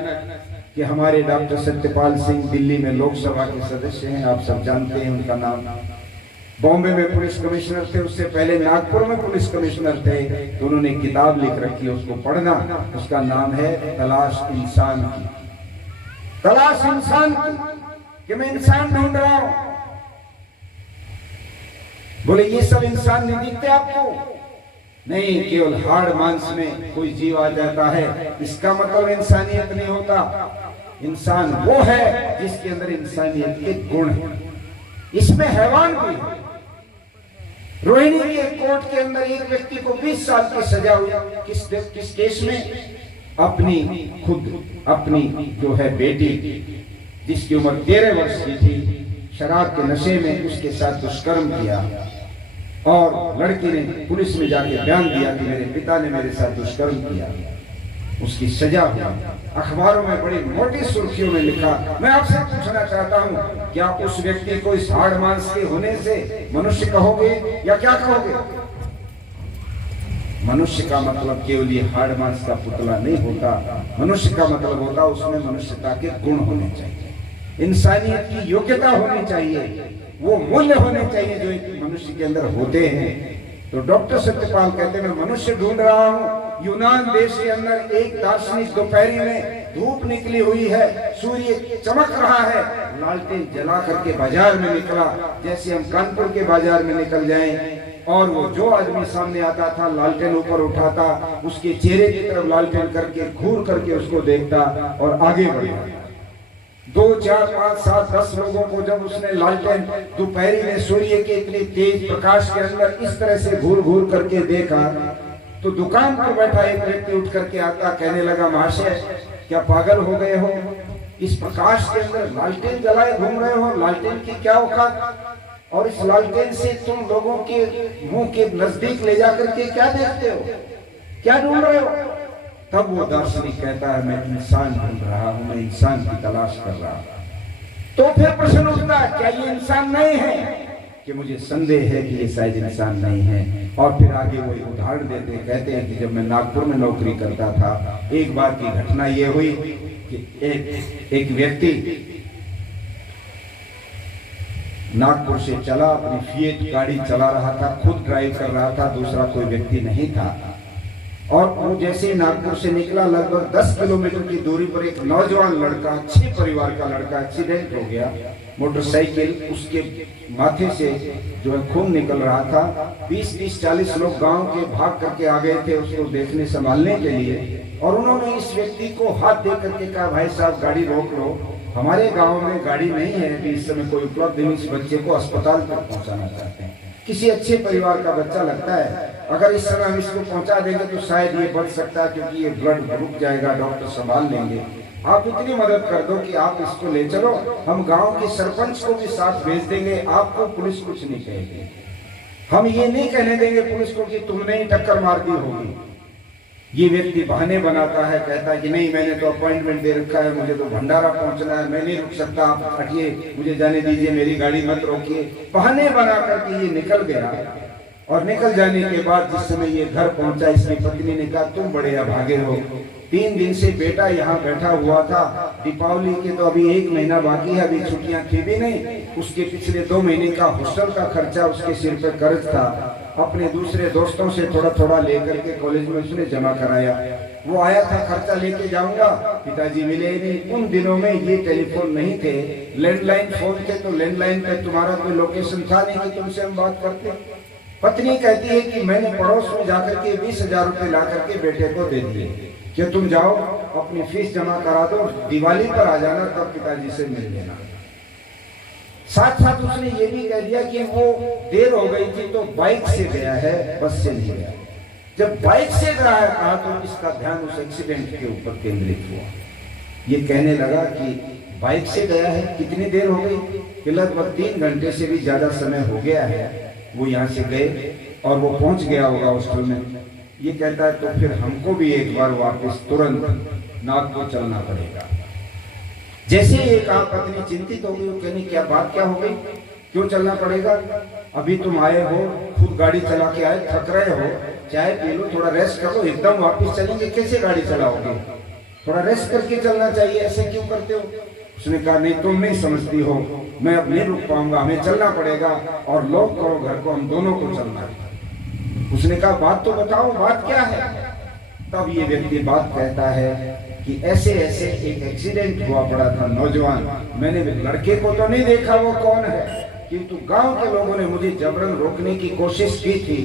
कि हमारे डॉक्टर सत्यपाल सिंह दिल्ली में लोकसभा के सदस्य हैं, आप सब जानते हैं उनका नाम। बॉम्बे में पुलिस कमिश्नर थे, उससे पहले नागपुर में पुलिस कमिश्नर थे। तो उन्होंने किताब लिख रखी है, उसको पढ़ना। उसका नाम है तलाश इंसान की। तलाश इंसान की, कि मैं इंसान ढूंढ रहा हूं। बोले ये सब इंसान नहीं दिखते आपको? नहीं, केवल हाड़ मांस में कोई जीव आ जाता है, इसका मतलब इंसानियत नहीं होता। इंसान वो है जिसके अंदर इंसानियत के गुण है। इसमें हैवान भी है। रोहिणी के कोर्ट के अंदर एक व्यक्ति को 20 साल की सजा हुई। किस केस में? अपनी जो है बेटी, जिसकी उम्र 13 वर्ष की थी, शराब के नशे में उसके साथ दुष्कर्म किया और लड़की ने पुलिस में जाके बयान दिया कि मेरे पिता ने मेरे साथ दुष्कर्म किया। उसकी सजा हुई। अखबारों में बड़ी मोटी सुर्खियों में लिखा। मैं आपसे पूछना चाहता हूं, क्या उस व्यक्ति को इस हाड़ मांस के होने से मनुष्य कहोगे या क्या कहोगे? मनुष्य का मतलब केवल ये हाड़ मांस का पुतला नहीं होता। मनुष्य का मतलब होता उसमें मनुष्यता के गुण होने चाहिए, इंसानियत की योग्यता होनी चाहिए, वो मूल्य होने चाहिए जो एक मनुष्य के अंदर होते हैं। तो डॉक्टर सत्यपाल कहते हैं मैं मनुष्य ढूंढ रहा हूँ। यूनान देश के अंदर एक दार्शनिक दोपहरी में धूप निकली हुई है, सूर्य चमक रहा है, लालटेन जला करके बाजार में निकला, जैसे हम कानपुर के बाजार में निकल जाएं। और वो जो आदमी सामने आता था लालटेन ऊपर उठाता, उसके चेहरे की तरफ लालटेन करके घूर करके उसको देखता और आगे बढ़ता। 2, 4, 5, 7, 10 लोगों को जब उसने लालटेन दोपहरी में सूर्य के इतने तेज प्रकाश के अंदर इस तरह से घूर घूर करके देखा, तो दुकान पर बैठा एक व्यक्ति उठ करके आता, कहने लगा महाशय क्या पागल हो गए हो? इस प्रकाश के अंदर लालटेन जलाए घूम रहे हो, लालटेन की क्या औकात? और इस लालटेन से तुम लोगों के मुंह के नजदीक ले जाकर के क्या देखते हो, क्या ढूंढ रहे हो? तब वो दार्शनिक कहता है मैं इंसान ढूंढ रहा हूं, मैं इंसान की तलाश कर रहा हूं। तो फिर प्रश्न उठता पूछा क्या ये इंसान नहीं है, कि मुझे संदेह है कि ये शायद इंसान नहीं है। और फिर आगे वो एक उदाहरण देते हैं, कहते हैं कि जब मैं नागपुर में नौकरी करता था, एक बार की घटना ये हुई कि एक व्यक्ति नागपुर से चला, अपनी फिएट गाड़ी चला रहा था, खुद ड्राइव कर रहा था, दूसरा कोई व्यक्ति नहीं था। और वो जैसे ही नागपुर से निकला, लगभग 10 किलोमीटर की दूरी पर एक नौजवान लड़का, अच्छे परिवार का लड़का, एक्सीडेंट हो गया। मोटरसाइकिल उसके माथे से जो है खून निकल रहा था। 20-30-40 लोग गांव के भाग करके आ गए थे उसको देखने संभालने के लिए, और उन्होंने इस व्यक्ति को हाथ दे करके कहा, भाई साहब गाड़ी रोक लो, हमारे गांव में गाड़ी नहीं है अभी इस समय कोई उपलब्ध नहीं, इस बच्चे को अस्पताल तक पहुंचाना चाहते हैं। किसी अच्छे परिवार का बच्चा लगता है, अगर इस समय हम इसको पहुंचा देंगे तो शायद ये बच सकता है, क्योंकि ये ब्लड रुक जाएगा, डॉक्टर संभाल लेंगे। आप इतनी मदद कर दो कि आप इसको ले चलो, हम गांव के सरपंच को भी साथ भेज देंगे, आपको पुलिस कुछ नहीं कहेगी। हम ये नहीं कहने देंगे पुलिस को कि तुमने ही टक्कर मार दी होगी। ये व्यक्ति बहाने बनाता है, कहता है कि नहीं मैंने तो अपॉइंटमेंट दे रखा है, मुझे तो भंडारा पहुंचना है, मैं नहीं रुक सकता, आप हटिए, मुझे जाने दीजिए, मेरी गाड़ी मत रोकिए। बहाने बना करके ये निकल गया। और निकल जाने के बाद जिस समय ये घर पहुंचा, इसकी पत्नी ने कहा तुम बड़े अभागे हो, 3 दिन से बेटा यहाँ बैठा हुआ था, दीपावली के तो अभी 1 महीना बाकी है, अभी छुट्टियां थी भी नहीं, उसके पिछले 2 महीने का हॉस्टल का खर्चा उसके सिर पे कर्ज था, अपने दूसरे दोस्तों से थोड़ा थोड़ा लेकर के कॉलेज में उसने जमा कराया। वो आया था खर्चा लेके जाऊंगा, पिताजी मिले नहीं। उन दिनों में ये टेलीफोन नहीं थे, लैंडलाइन फोन थे, तो लैंडलाइन पे तुम्हारा कोई लोकेशन था नहीं कि तुमसे हम बात करते। पत्नी कहती है कि मैंने पड़ोस में जाकर के 20,000 रुपए ला करके बेटे को दे दिए कि तुम जाओ अपनी फीस जमा करा दो, दिवाली पर आ जाना, तब पिताजी से मिल लेना। साथ साथ उसने ये भी कह दिया कि वो देर हो गई थी तो बाइक से गया है, बस से नहीं गया। जब बाइक से गया है कहा तो इसका ध्यान उस एक्सीडेंट के ऊपर केंद्रित हुआ। ये कहने लगा कि बाइक से गया है, कितनी देर हो गई, कि लगभग 3 घंटे से भी ज्यादा समय हो गया है वो यहाँ से गए और वो पहुंच गया होगा हॉस्टल में। ये कहता है तो फिर हमको भी एक बार वापस तुरंत नागपुर चलना पड़ेगा। जैसे ही कहा पत्नी चिंतित हो गई, कहनी क्या बात क्या हो गई, क्यों चलना पड़ेगा, अभी तुम आए हो, खुद गाड़ी चला के आए, थक रहे हो, चाय पी लो, थोड़ा रेस्ट करो, एकदम वापस चलेंगे, कैसे गाड़ी चलाओगे, थोड़ा रेस्ट करके चलना चाहिए, ऐसे क्यों करते हो। उसने कहा नहीं तुम नहीं समझती हो, मैं अब नहीं रुक पाऊंगा, हमें चलना पड़ेगा, और लॉक करो घर को, हम दोनों को चलना है। उसने कहा बात तो बताओ, बात क्या है। तब ये व्यक्ति बात कहता है कि ऐसे ऐसे एक एक्सीडेंट हुआ पड़ा था, नौजवान, मैंने लड़के को तो नहीं देखा वो कौन है, किंतु गांव के लोगों ने मुझे जबरन रोकने की कोशिश की थी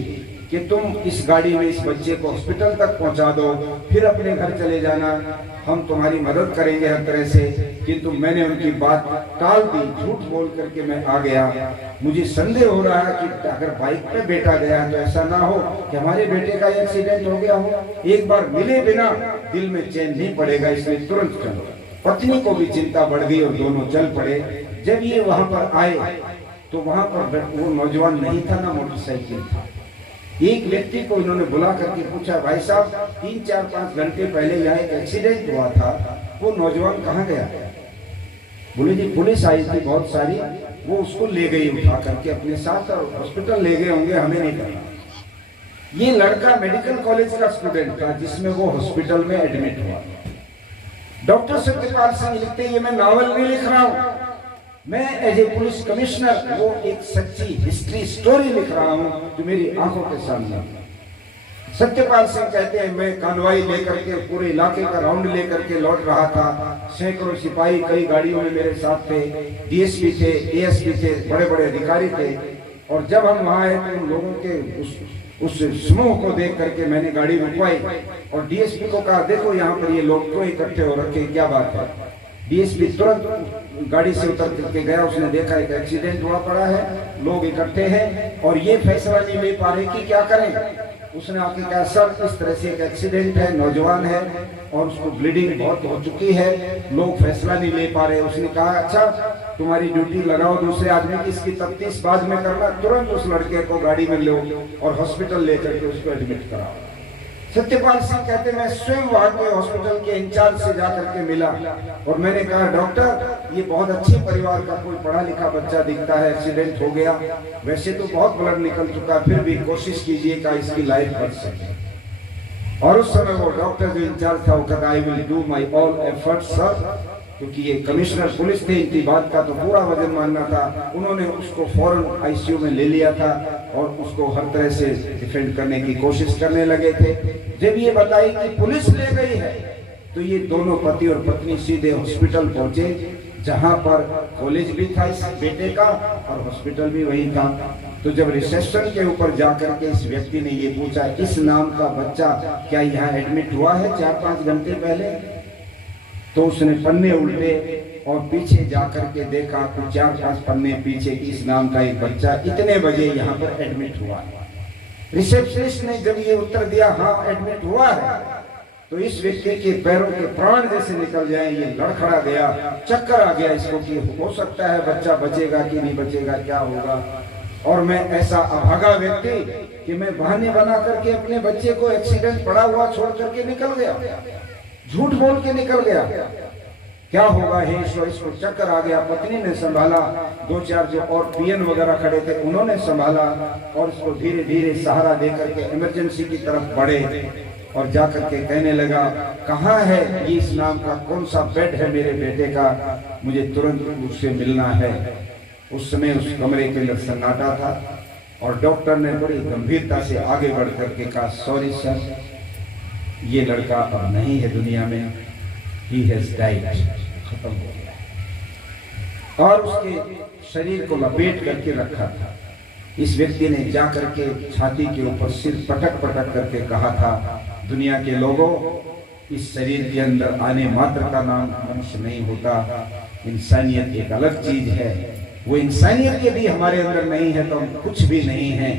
कि तुम इस गाड़ी में इस बच्चे को हॉस्पिटल तक पहुंचा दो, फिर अपने घर चले जाना, हम तुम्हारी मदद करेंगे हर तरह से, किंतु मैंने उनकी बात टाल दी, झूठ बोल करके मैं आ गया। मुझे संदेह हो रहा है कि अगर बाइक पे बेटा गया तो ऐसा ना हो कि हमारे बेटे का एक्सीडेंट हो गया हो, एक बार मिले बिना दिल में चैन नहीं पड़ेगा, इसलिए तुरंत चलो। पत्नी को भी चिंता बढ़ गई और दोनों चल पड़े। जब ये वहां पर आए तो वहां पर वो नौजवान नहीं था ना मोटरसाइकिल था। एक व्यक्ति को इन्होंने बुला करके पूछा, भाई साहब 3-4-5 घंटे पहले यहाँ एक एक्सीडेंट हुआ था, वो नौजवान कहाँ गया। बोले जी पुलिस आई थी बहुत सारी, वो उसको ले गई उठा करके अपने साथ और हॉस्पिटल ले गए होंगे, हमें नहीं पता। ये लड़का मेडिकल कॉलेज का स्टूडेंट था जिसमें वो हॉस्पिटल में एडमिट हुआ। डॉक्टर सत्यपाल सिंह लिखते ये मैं नॉवल नहीं लिख रहा हूँ, मैं एज ए पुलिस कमिश्नर वो एक सच्ची हिस्ट्री स्टोरी लिख रहा हूं जो मेरी आंखों के सामने। सत्यपाल सिंह कहते हैं मैं कानवाई लेकर के पूरे इलाके का राउंड लेकर के लौट रहा था, सैकड़ों सिपाही कई गाड़ियों में मेरे साथ थे, डीएसपी थे, एएसपी थे, बड़े बड़े अधिकारी थे। और जब हम वहां आए तो उन लोगों के उस समूह को देख करके मैंने गाड़ी रुकवाई और डीएसपी को कहा देखो यहाँ पर ये लोग क्यों इकट्ठे हो रखे, क्या बात है। डीएसपी तुरंत गाड़ी से उतर करके गया, उसने देखा एक एक्सीडेंट हुआ पड़ा है, लोग इकट्ठे हैं और ये फैसला नहीं ले पा रहे कि क्या करें। उसने आके कहा सर इस तरह से एक एक्सीडेंट है, नौजवान है और उसको ब्लीडिंग बहुत हो चुकी है, लोग फैसला नहीं ले पा रहे। उसने कहा अच्छा तुम्हारी ड्यूटी लगाओ दूसरे आदमी की, इसकी तफ्तीश बाद में करना, तुरंत उस लड़के को गाड़ी में लो और हॉस्पिटल लेकर के उसको एडमिट कराओ। सत्यपाल सिंह कहते मैं स्वयं वहां के हॉस्पिटल के इंचार्ज से जाकर के मिला और मैंने कहा डॉक्टर ये बहुत अच्छे परिवार का कोई पढ़ा लिखा बच्चा दिखता है, एक्सीडेंट हो गया, वैसे तो बहुत ब्लड निकल चुका, फिर भी कोशिश कीजिएगा इसकी लाइफ बच सके। और उस समय वो डॉक्टर जो इंचार्ज था वो कहता I will do my all effort sir, क्योंकि ये कमिश्नर पुलिस थे, इनकी बात का तो पूरा वजन मानना था। उन्होंने उसको फौरन आईसीयू में ले लिया था और उसको हर तरह से डिफेंड करने की कोशिश करने लगे थे। जब ये बताई कि पुलिस ले गई है तो ये दोनों पति और पत्नी सीधे हॉस्पिटल पहुंचे, जहां पर कॉलेज भी था इस बेटे का और हॉस्पिटल भी वही था। तो जब रिसेप्शन के ऊपर जाकर के इस व्यक्ति ने ये पूछा इस नाम का बच्चा क्या यहाँ एडमिट हुआ है 4-5 घंटे पहले, तो उसने पन्ने उल्टे और पीछे जाकर के देखा तो 4-5 पन्ने पीछे इस नाम का एक बच्चा इतने बजे यहाँ पर एडमिट हुआ। रिसेप्शनिस्ट ने जब ये उत्तर दिया हाँ एडमिट हुआ है, तो इस व्यक्ति के पैरों के प्राण जैसे निकल जाए, ये लड़खड़ा गया, चक्कर आ गया इसको कि हो सकता है बच्चा बचेगा कि नहीं बचेगा, क्या होगा। और मैं ऐसा अभागा व्यक्ति कि मैं बहाने बना करके अपने बच्चे को एक्सीडेंट पड़ा हुआ छोड़ करके निकल गया, झूठ बोल के निकल गया, क्या होगा हे ईश्वर। इसको चक्कर आ गया, पत्नी ने संभाला, 2-4 जो और पीएन वगैरह खड़े थे उन्होंने संभाला और इसको धीरे धीरे सहारा देकर के इमरजेंसी की तरफ बढ़े और जाकर के कहने लगा कहाँ है ये इस नाम का कौन सा बेड है मेरे बेटे का, मुझे तुरंत उससे मिलना है। उस समय उस कमरे के अंदर सन्नाटा था और डॉक्टर ने बड़ी गंभीरता से आगे बढ़ करके कहा सॉरी सर, ये लड़का अब नहीं है दुनिया में, ही हैज डाइड, खत्म हो गया। और उसके शरीर को लपेट करके रखा था। इस व्यक्ति ने जाकर के छाती के ऊपर सिर पटक पटक करके कहा था दुनिया के लोगों, इस शरीर के अंदर आने मात्र का नाम मनुष्य नहीं होता, इंसानियत एक अलग चीज है, वो इंसानियत यदि हमारे अंदर नहीं है तो हम कुछ भी नहीं है।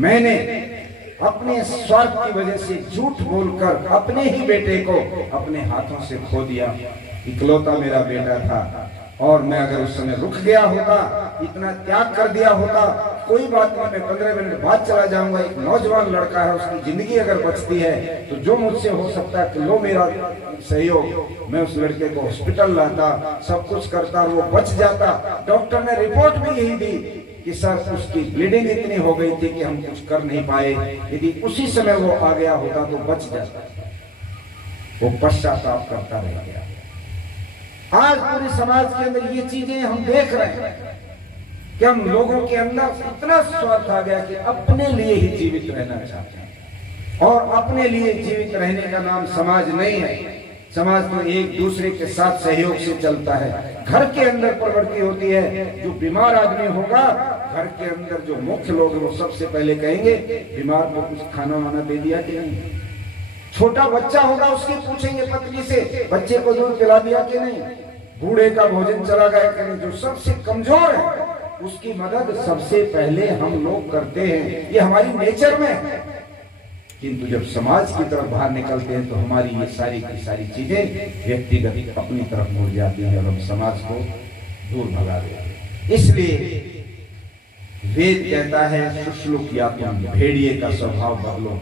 मैंने अपने स्वार्थ की वजह से झूठ बोलकर अपने ही बेटे को अपने हाथों से खो दिया, इकलौता मेरा बेटा था। और मैं अगर उस समय रुक गया होता, इतना त्याग कर दिया होता, कोई बात नहीं, मैं 15 मिनट बाद चला जाऊंगा, एक नौजवान लड़का है, उसकी जिंदगी अगर बचती है तो जो मुझसे हो सकता है कि लो मेरा सहयोग, मैं उस लड़के को हॉस्पिटल लाता, सब कुछ करता, वो बच जाता। डॉक्टर ने रिपोर्ट भी यही दी कि सर उसकी ब्लीडिंग इतनी हो गई थी कि हम कुछ कर नहीं पाए, यदि उसी समय वो आ गया होता तो बच जाता। वो पश्चाताप करता रह गया। आज पूरे समाज के अंदर ये चीजें हम देख रहे हैं कि हम लोगों के अंदर इतना स्वार्थ आ गया कि अपने लिए ही जीवित रहना चाहते हैं। और अपने लिए जीवित रहने का नाम समाज नहीं है। समाज तो एक दूसरे के साथ सहयोग से चलता है। घर के अंदर प्रवृत्ति होती है, जो बीमार आदमी होगा घर के अंदर जो मुख्य लोग वो सबसे पहले कहेंगे बीमार को कुछ खाना वाना दे दिया कि नहीं। छोटा बच्चा होगा उसकी पूछेंगे पत्नी से बच्चे को दूध पिला दिया कि नहीं, बूढ़े का भोजन चला गया कि नहीं। जो सबसे कमजोर है उसकी मदद सबसे पहले हम लोग करते हैं, ये हमारी नेचर में है। किंतु जब समाज की तरफ बाहर निकलते हैं तो हमारी ये सारी की सारी चीजें व्यक्तिगत अपनी तरफ मुड़ जाती हैं और हम समाज को दूर भगा देते हैं। इसलिए वेद कहता है शुश्लुक या तुम भेड़िए का स्वभाव बदलो।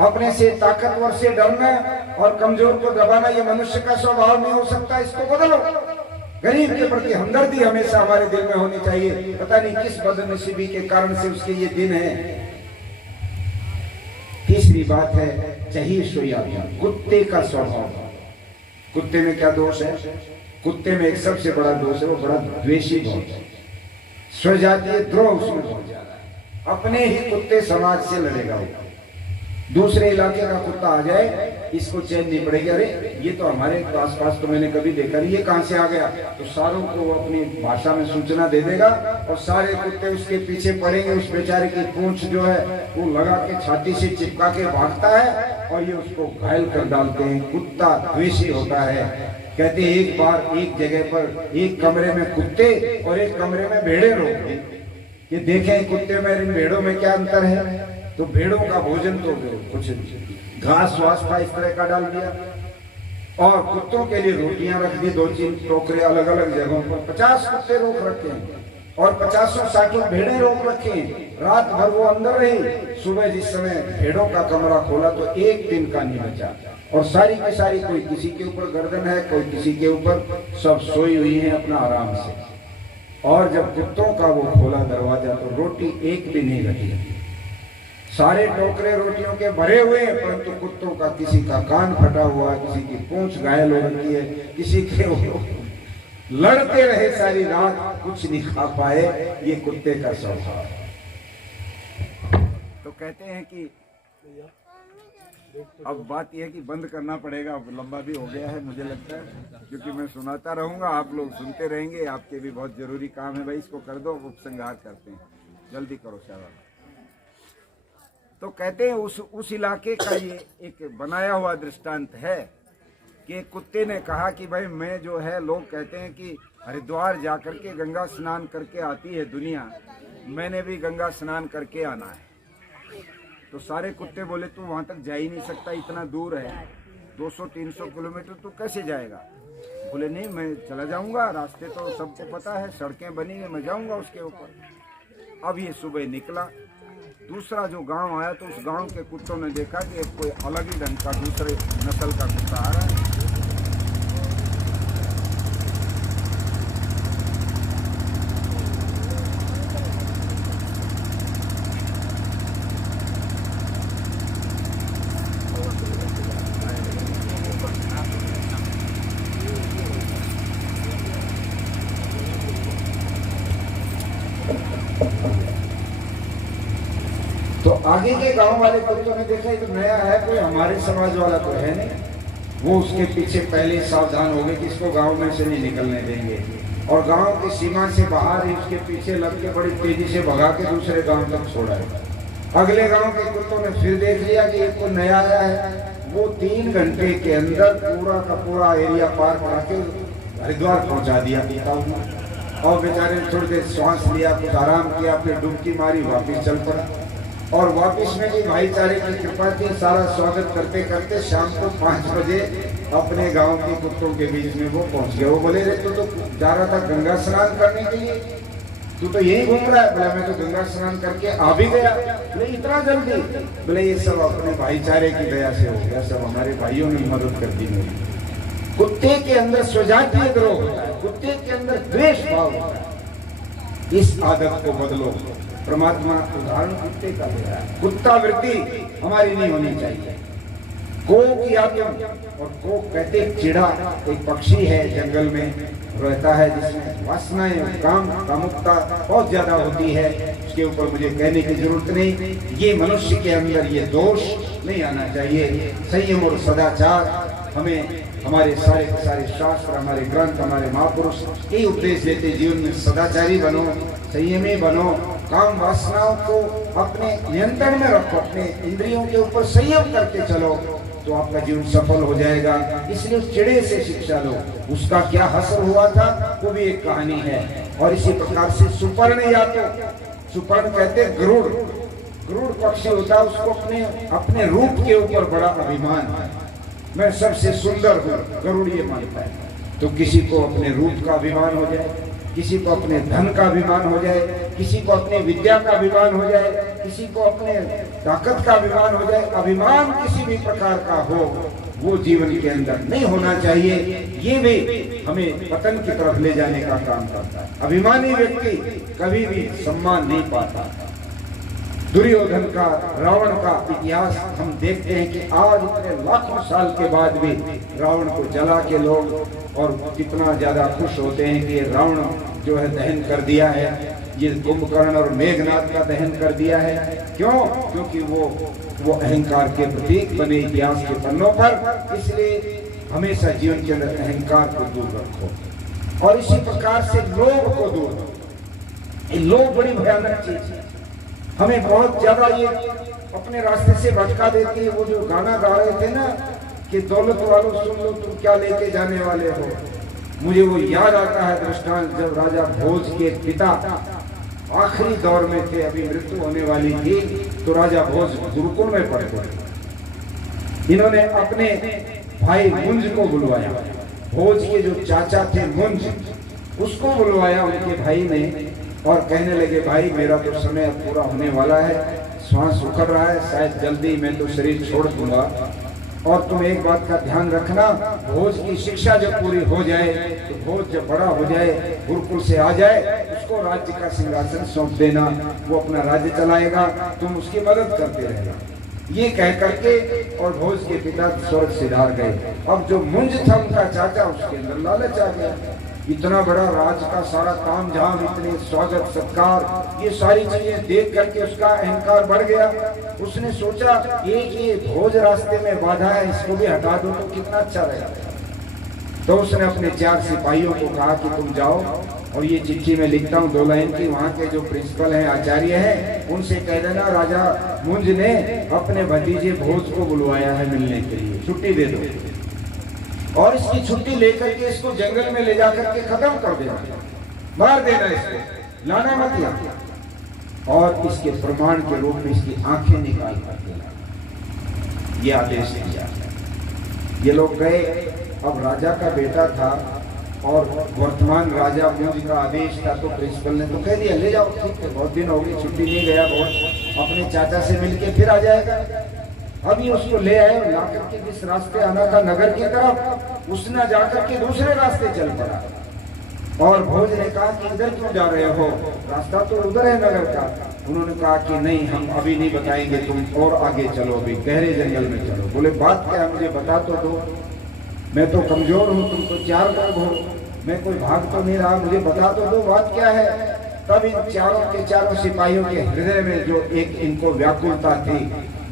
अपने से ताकतवर से डरना और कमजोर को दबाना ये मनुष्य का स्वभाव नहीं हो सकता, इसको बदलो। गरीब के प्रति हमदर्दी हमेशा हमारे दिल में होनी चाहिए। पता नहीं किस बदनसीबी के कारण से उसके ये दिन है। तीसरी बात है चाहिए सोया कुत्ते का स्वभाव। कुत्ते में क्या दोष है? कुत्ते में एक सबसे बड़ा दोष है, वो बड़ा द्वेषी बहुत है। स्वजातीय द्रोह उसमें बहुत ज्यादा है। अपने ही कुत्ते समाज से लड़ेगा। दूसरे इलाके का कुत्ता आ जाए इसको चैन नहीं पड़ेगी, अरे ये तो हमारे आसपास तो मैंने कभी देखा नहीं, ये कहां से आ गया। तो सारों को वो अपनी भाषा में सूचना दे देगा और सारे कुत्ते उसके पीछे पड़ेंगे। उस बेचारे की पूंछ जो है वो लगा के छाती से चिपका के भागता है और ये उसको घायल कर डालते हैं। कुत्ता द्वेषी होता है। कहते हैं एक बार एक जगह पर एक कमरे में कुत्ते और एक कमरे में भेड़े रोक दी कि देखें कुत्ते में इन भेड़ों में क्या अंतर है। तो भेड़ों का भोजन तो कुछ घास वास था इस तरह का डाल दिया और कुत्तों के लिए रोटियां रख दी 2-3 टोकरे अलग अलग जगहों पर। 50 कुत्ते रोक रखे हैं। और 50-60 भेड़ें रोक रखी। रात भर वो अंदर रही। सुबह जिस समय भेड़ों का कमरा खोला तो एक दिन का नहीं बचा, और सारी की सारी, कोई किसी के ऊपर गर्दन है, कोई किसी के ऊपर, सब सोई हुई है अपना आराम से। और जब कुत्तों का वो खोला दरवाजा तो रोटी एक भी नहीं रखी। सारे टोकरे रोटियों के भरे हुए हैं, परंतु कुत्तों का किसी का कान फटा हुआ है, किसी की पूंछ घायल हो रखी है, किसी के लड़ते रहे सारी रात, कुछ नहीं खा पाए। ये कुत्ते का स्वभाव। तो कहते हैं कि अब बात यह है कि बंद करना पड़ेगा, अब लंबा भी हो गया है मुझे लगता है, क्योंकि मैं सुनाता रहूंगा, आप लोग सुनते रहेंगे। आपके भी बहुत जरूरी काम है भाई, इसको कर दो, उपसंहार करते हैं, जल्दी करो शाबाश। तो कहते हैं उस इलाके का ये एक बनाया हुआ दृष्टांत है कि कुत्ते ने कहा कि भाई मैं जो है, लोग कहते हैं कि हरिद्वार जाकर के गंगा स्नान करके आती है दुनिया, मैंने भी गंगा स्नान करके आना है। तो सारे कुत्ते बोले तू वहाँ तक जा ही नहीं सकता, इतना दूर है, 200-300 किलोमीटर, तू कैसे जाएगा? बोले नहीं, मैं चला जाऊँगा, रास्ते तो सबको पता है, सड़कें बनी है, मैं जाऊँगा उसके ऊपर। अब ये सुबह निकला, दूसरा जो गांव आया तो उस गांव के कुत्तों ने देखा कि कोई अलग ही ढंग का दूसरे नस्ल का कुत्ता आ रहा है। तो आगे के गांव वाले कुत्तों ने देखा ये तो नया है, कोई हमारे समाज वाला तो है नहीं। वो उसके पीछे पहले सावधान हो गए कि इसको गांव में से नहीं निकलने देंगे, और गांव की सीमा से बाहर ही उसके पीछे लग के बड़ी तेजी से भगा के दूसरे गांव तक छोड़ा है। अगले गांव के कुत्तों ने फिर देख लिया कि ये कोई नया आया है। वो 3 घंटे के अंदर पूरा का पूरा एरिया पार करा के हरिद्वार पहुंचा दिया। और बेचारे ने थोड़ी देर श्वास लिया, कुछ आराम किया, फिर डुबकी मारी, वापिस चल पड़ा। और वापिस में भी भाईचारे की कृपा थी, सारा स्वागत करते करते शाम को 5 बजे अपने गांव के कुत्तों के बीच में वो पहुंच गए। वो बोले रे तू तो जा रहा था गंगा स्नान करने के लिए, तू तो यही घूम रहा है? बोला मैं तो गंगा स्नान करके आ भी गया। बोले इतना जल्दी? बोले ये सब अपने भाईचारे की दया से हो गया, सब हमारे भाइयों ने मदद कर दी मेरी। कुत्ते के अंदर स्वजातीय द्रोह होता है, कुत्ते के अंदर द्वेष भाव होता है। इस आदत को बदलो। परमात्मा उदाहरण कुत्ते का दे रहा है। कुत्ता वृत्ति हमारी नहीं होनी चाहिए। को की आत्म, और को कहते चिड़ा एक पक्षी है, जंगल में रहता है, जिसमें वासनाएं, काम, कामुकता बहुत ज्यादा होती है। उसके ऊपर मुझे कहने की जरूरत नहीं। ये मनुष्य के अंदर ये दोष नहीं आना चाहिए। संयम और सदाचार हमें हमारे सारे शास्त्र, हमारे ग्रंथ, हमारे महापुरुष यही उपदेश देते, जीवन में सदाचारी बनो, संयमी बनो, काम वासनाओं को अपने नियंत्रण में रखो, अपने इंद्रियों के ऊपर संयम करके चलो, तो आपका जीवन सफल हो जाएगा। इसलिए उस चिड़े से शिक्षा लो। उसका क्या हासिल हुआ था वो भी एक कहानी है। और इसी प्रकार से सुपर्ण, या तो सुपर्ण कहते गरुड़, गरुड़ पक्षी होता है, उसको अपने रूप के ऊपर बड़ा अभिमान है। मैं सबसे सुंदर हूँ, गरुड़ ये मानता है। तो किसी को अपने रूप का अभिमान हो जाए, किसी को अपने धन का अभिमान हो जाए, किसी को अपने विद्या का अभिमान हो जाए, किसी को अपने ताकत का अभिमान हो जाए। अभिमान किसी भी प्रकार का हो वो जीवन के अंदर नहीं होना चाहिए। ये भी हमें पतन की तरफ ले जाने का काम करता है। अभिमानी व्यक्ति कभी भी सम्मान नहीं पाता। दुर्योधन का, रावण का इतिहास हम देखते हैं कि आज इतने लाखों साल के बाद भी रावण को जला के लोग और कितना ज्यादा खुश होते हैं कि रावण जो है दहन कर दिया है, ये कुंभकर्ण और मेघनाथ का दहन कर दिया है। क्यों? क्योंकि वो अहंकार के प्रतीक बने इतिहास के पन्नों पर। इसलिए हमेशा जीवन के अंदर अहंकार को दूर रखो, और इसी प्रकार से लोभ को दूर रखो। लोभ बड़ी भयानक चीज है, हमें बहुत ज्यादा ये अपने रास्ते से भटका देती है। वो जो गाना गा रहे थे ना कि दौलत वालों सुन लो तुम क्या लेके जाने वाले हो, मुझे वो याद आता है दृष्टांत, जब राजा भोज के पिता आखिरी दौर में थे, अभी मृत्यु होने वाली थी, तो राजा भोज गुरुकुल में पढ़ते थे। इन्होंने अपने भाई मुंज को बुलवाया, भोज के जो चाचा थे मुंज, उसको बुलवाया उनके भाई ने, और कहने लगे भाई मेरा तो समय अब पूरा होने वाला है, श्वास उखड़ रहा है, शायद जल्दी मैं तो शरीर छोड़ दूंगा। और तुम एक बात का ध्यान रखना, भोज की शिक्षा जब पूरी हो जाए तो भोज जब बड़ा हो जाए, गुरुकुल से आ जाए, उसको राज्य का सिंहासन सौंप देना, वो अपना राज्य चलाएगा, तुम उसकी मदद करते रहना। ये कह करके और भोज के पिता स्वर्ग सिधार गए। अब जो मुंज था उनका चाचा, उसके अंदर लालच आ गया। इतना बड़ा राज का सारा काम झाम, इतने स्वागत सत्कार, ये सारी चीजें देख करके उसका अहंकार बढ़ गया। उसने सोचा एक ये भोज रास्ते में बाधा है, इसको भी हटा दो तो कितना अच्छा रहेगा। तो उसने अपने 4 सिपाहियों को कहा कि तुम जाओ और ये चिट्ठी में लिखता हूँ 2 लाइन की, वहाँ के जो प्रिंसिपल हैं, आचार्य हैं, उनसे कह देना राजा मुंज ने अपने भतीजे भोज को बुलवाया है मिलने के लिए, छुट्टी दे दो। और इसकी छुट्टी लेकर के इसको जंगल में ले जाकर के खत्म कर देना, मार देना, इसको लाना मत यहाँ। और इसके प्रमाण के रूप में इसकी आंखें निकाल कर देना, ये आदेश दिया। ये लोग गए। अब राजा का बेटा था और वर्तमान राजा मुंज का आदेश था, तो प्रिंसिपल ने तो कह दिया ले जाओ, ठीक है, बहुत दिन हो गए, छुट्टी नहीं गया, बहुत अपने चाचा से मिलके फिर आ जाएगा। अभी उसको ले आए और लाकर के जिस रास्ते आना था नगर की तरफ, उसने जाकर के दूसरे रास्ते चल पड़ा। और भोज ने कहा कि इधर क्यों जा रहे हो, रास्ता तो उधर है नगर का। उन्होंने कहा कि नहीं, हम अभी नहीं बताएंगे, तुम और आगे चलो, अभी गहरे जंगल में चलो। बोले बात क्या है, मुझे बता तो दो, मैं तो कमजोर हूँ, तुम तो 4 लोग हो, मैं कोई भाग तो नहीं रहा, मुझे बता तो दो बात क्या है। तब इन चारों के चारों सिपाहियों के हृदय में जो एक इनको व्याकुलता थी,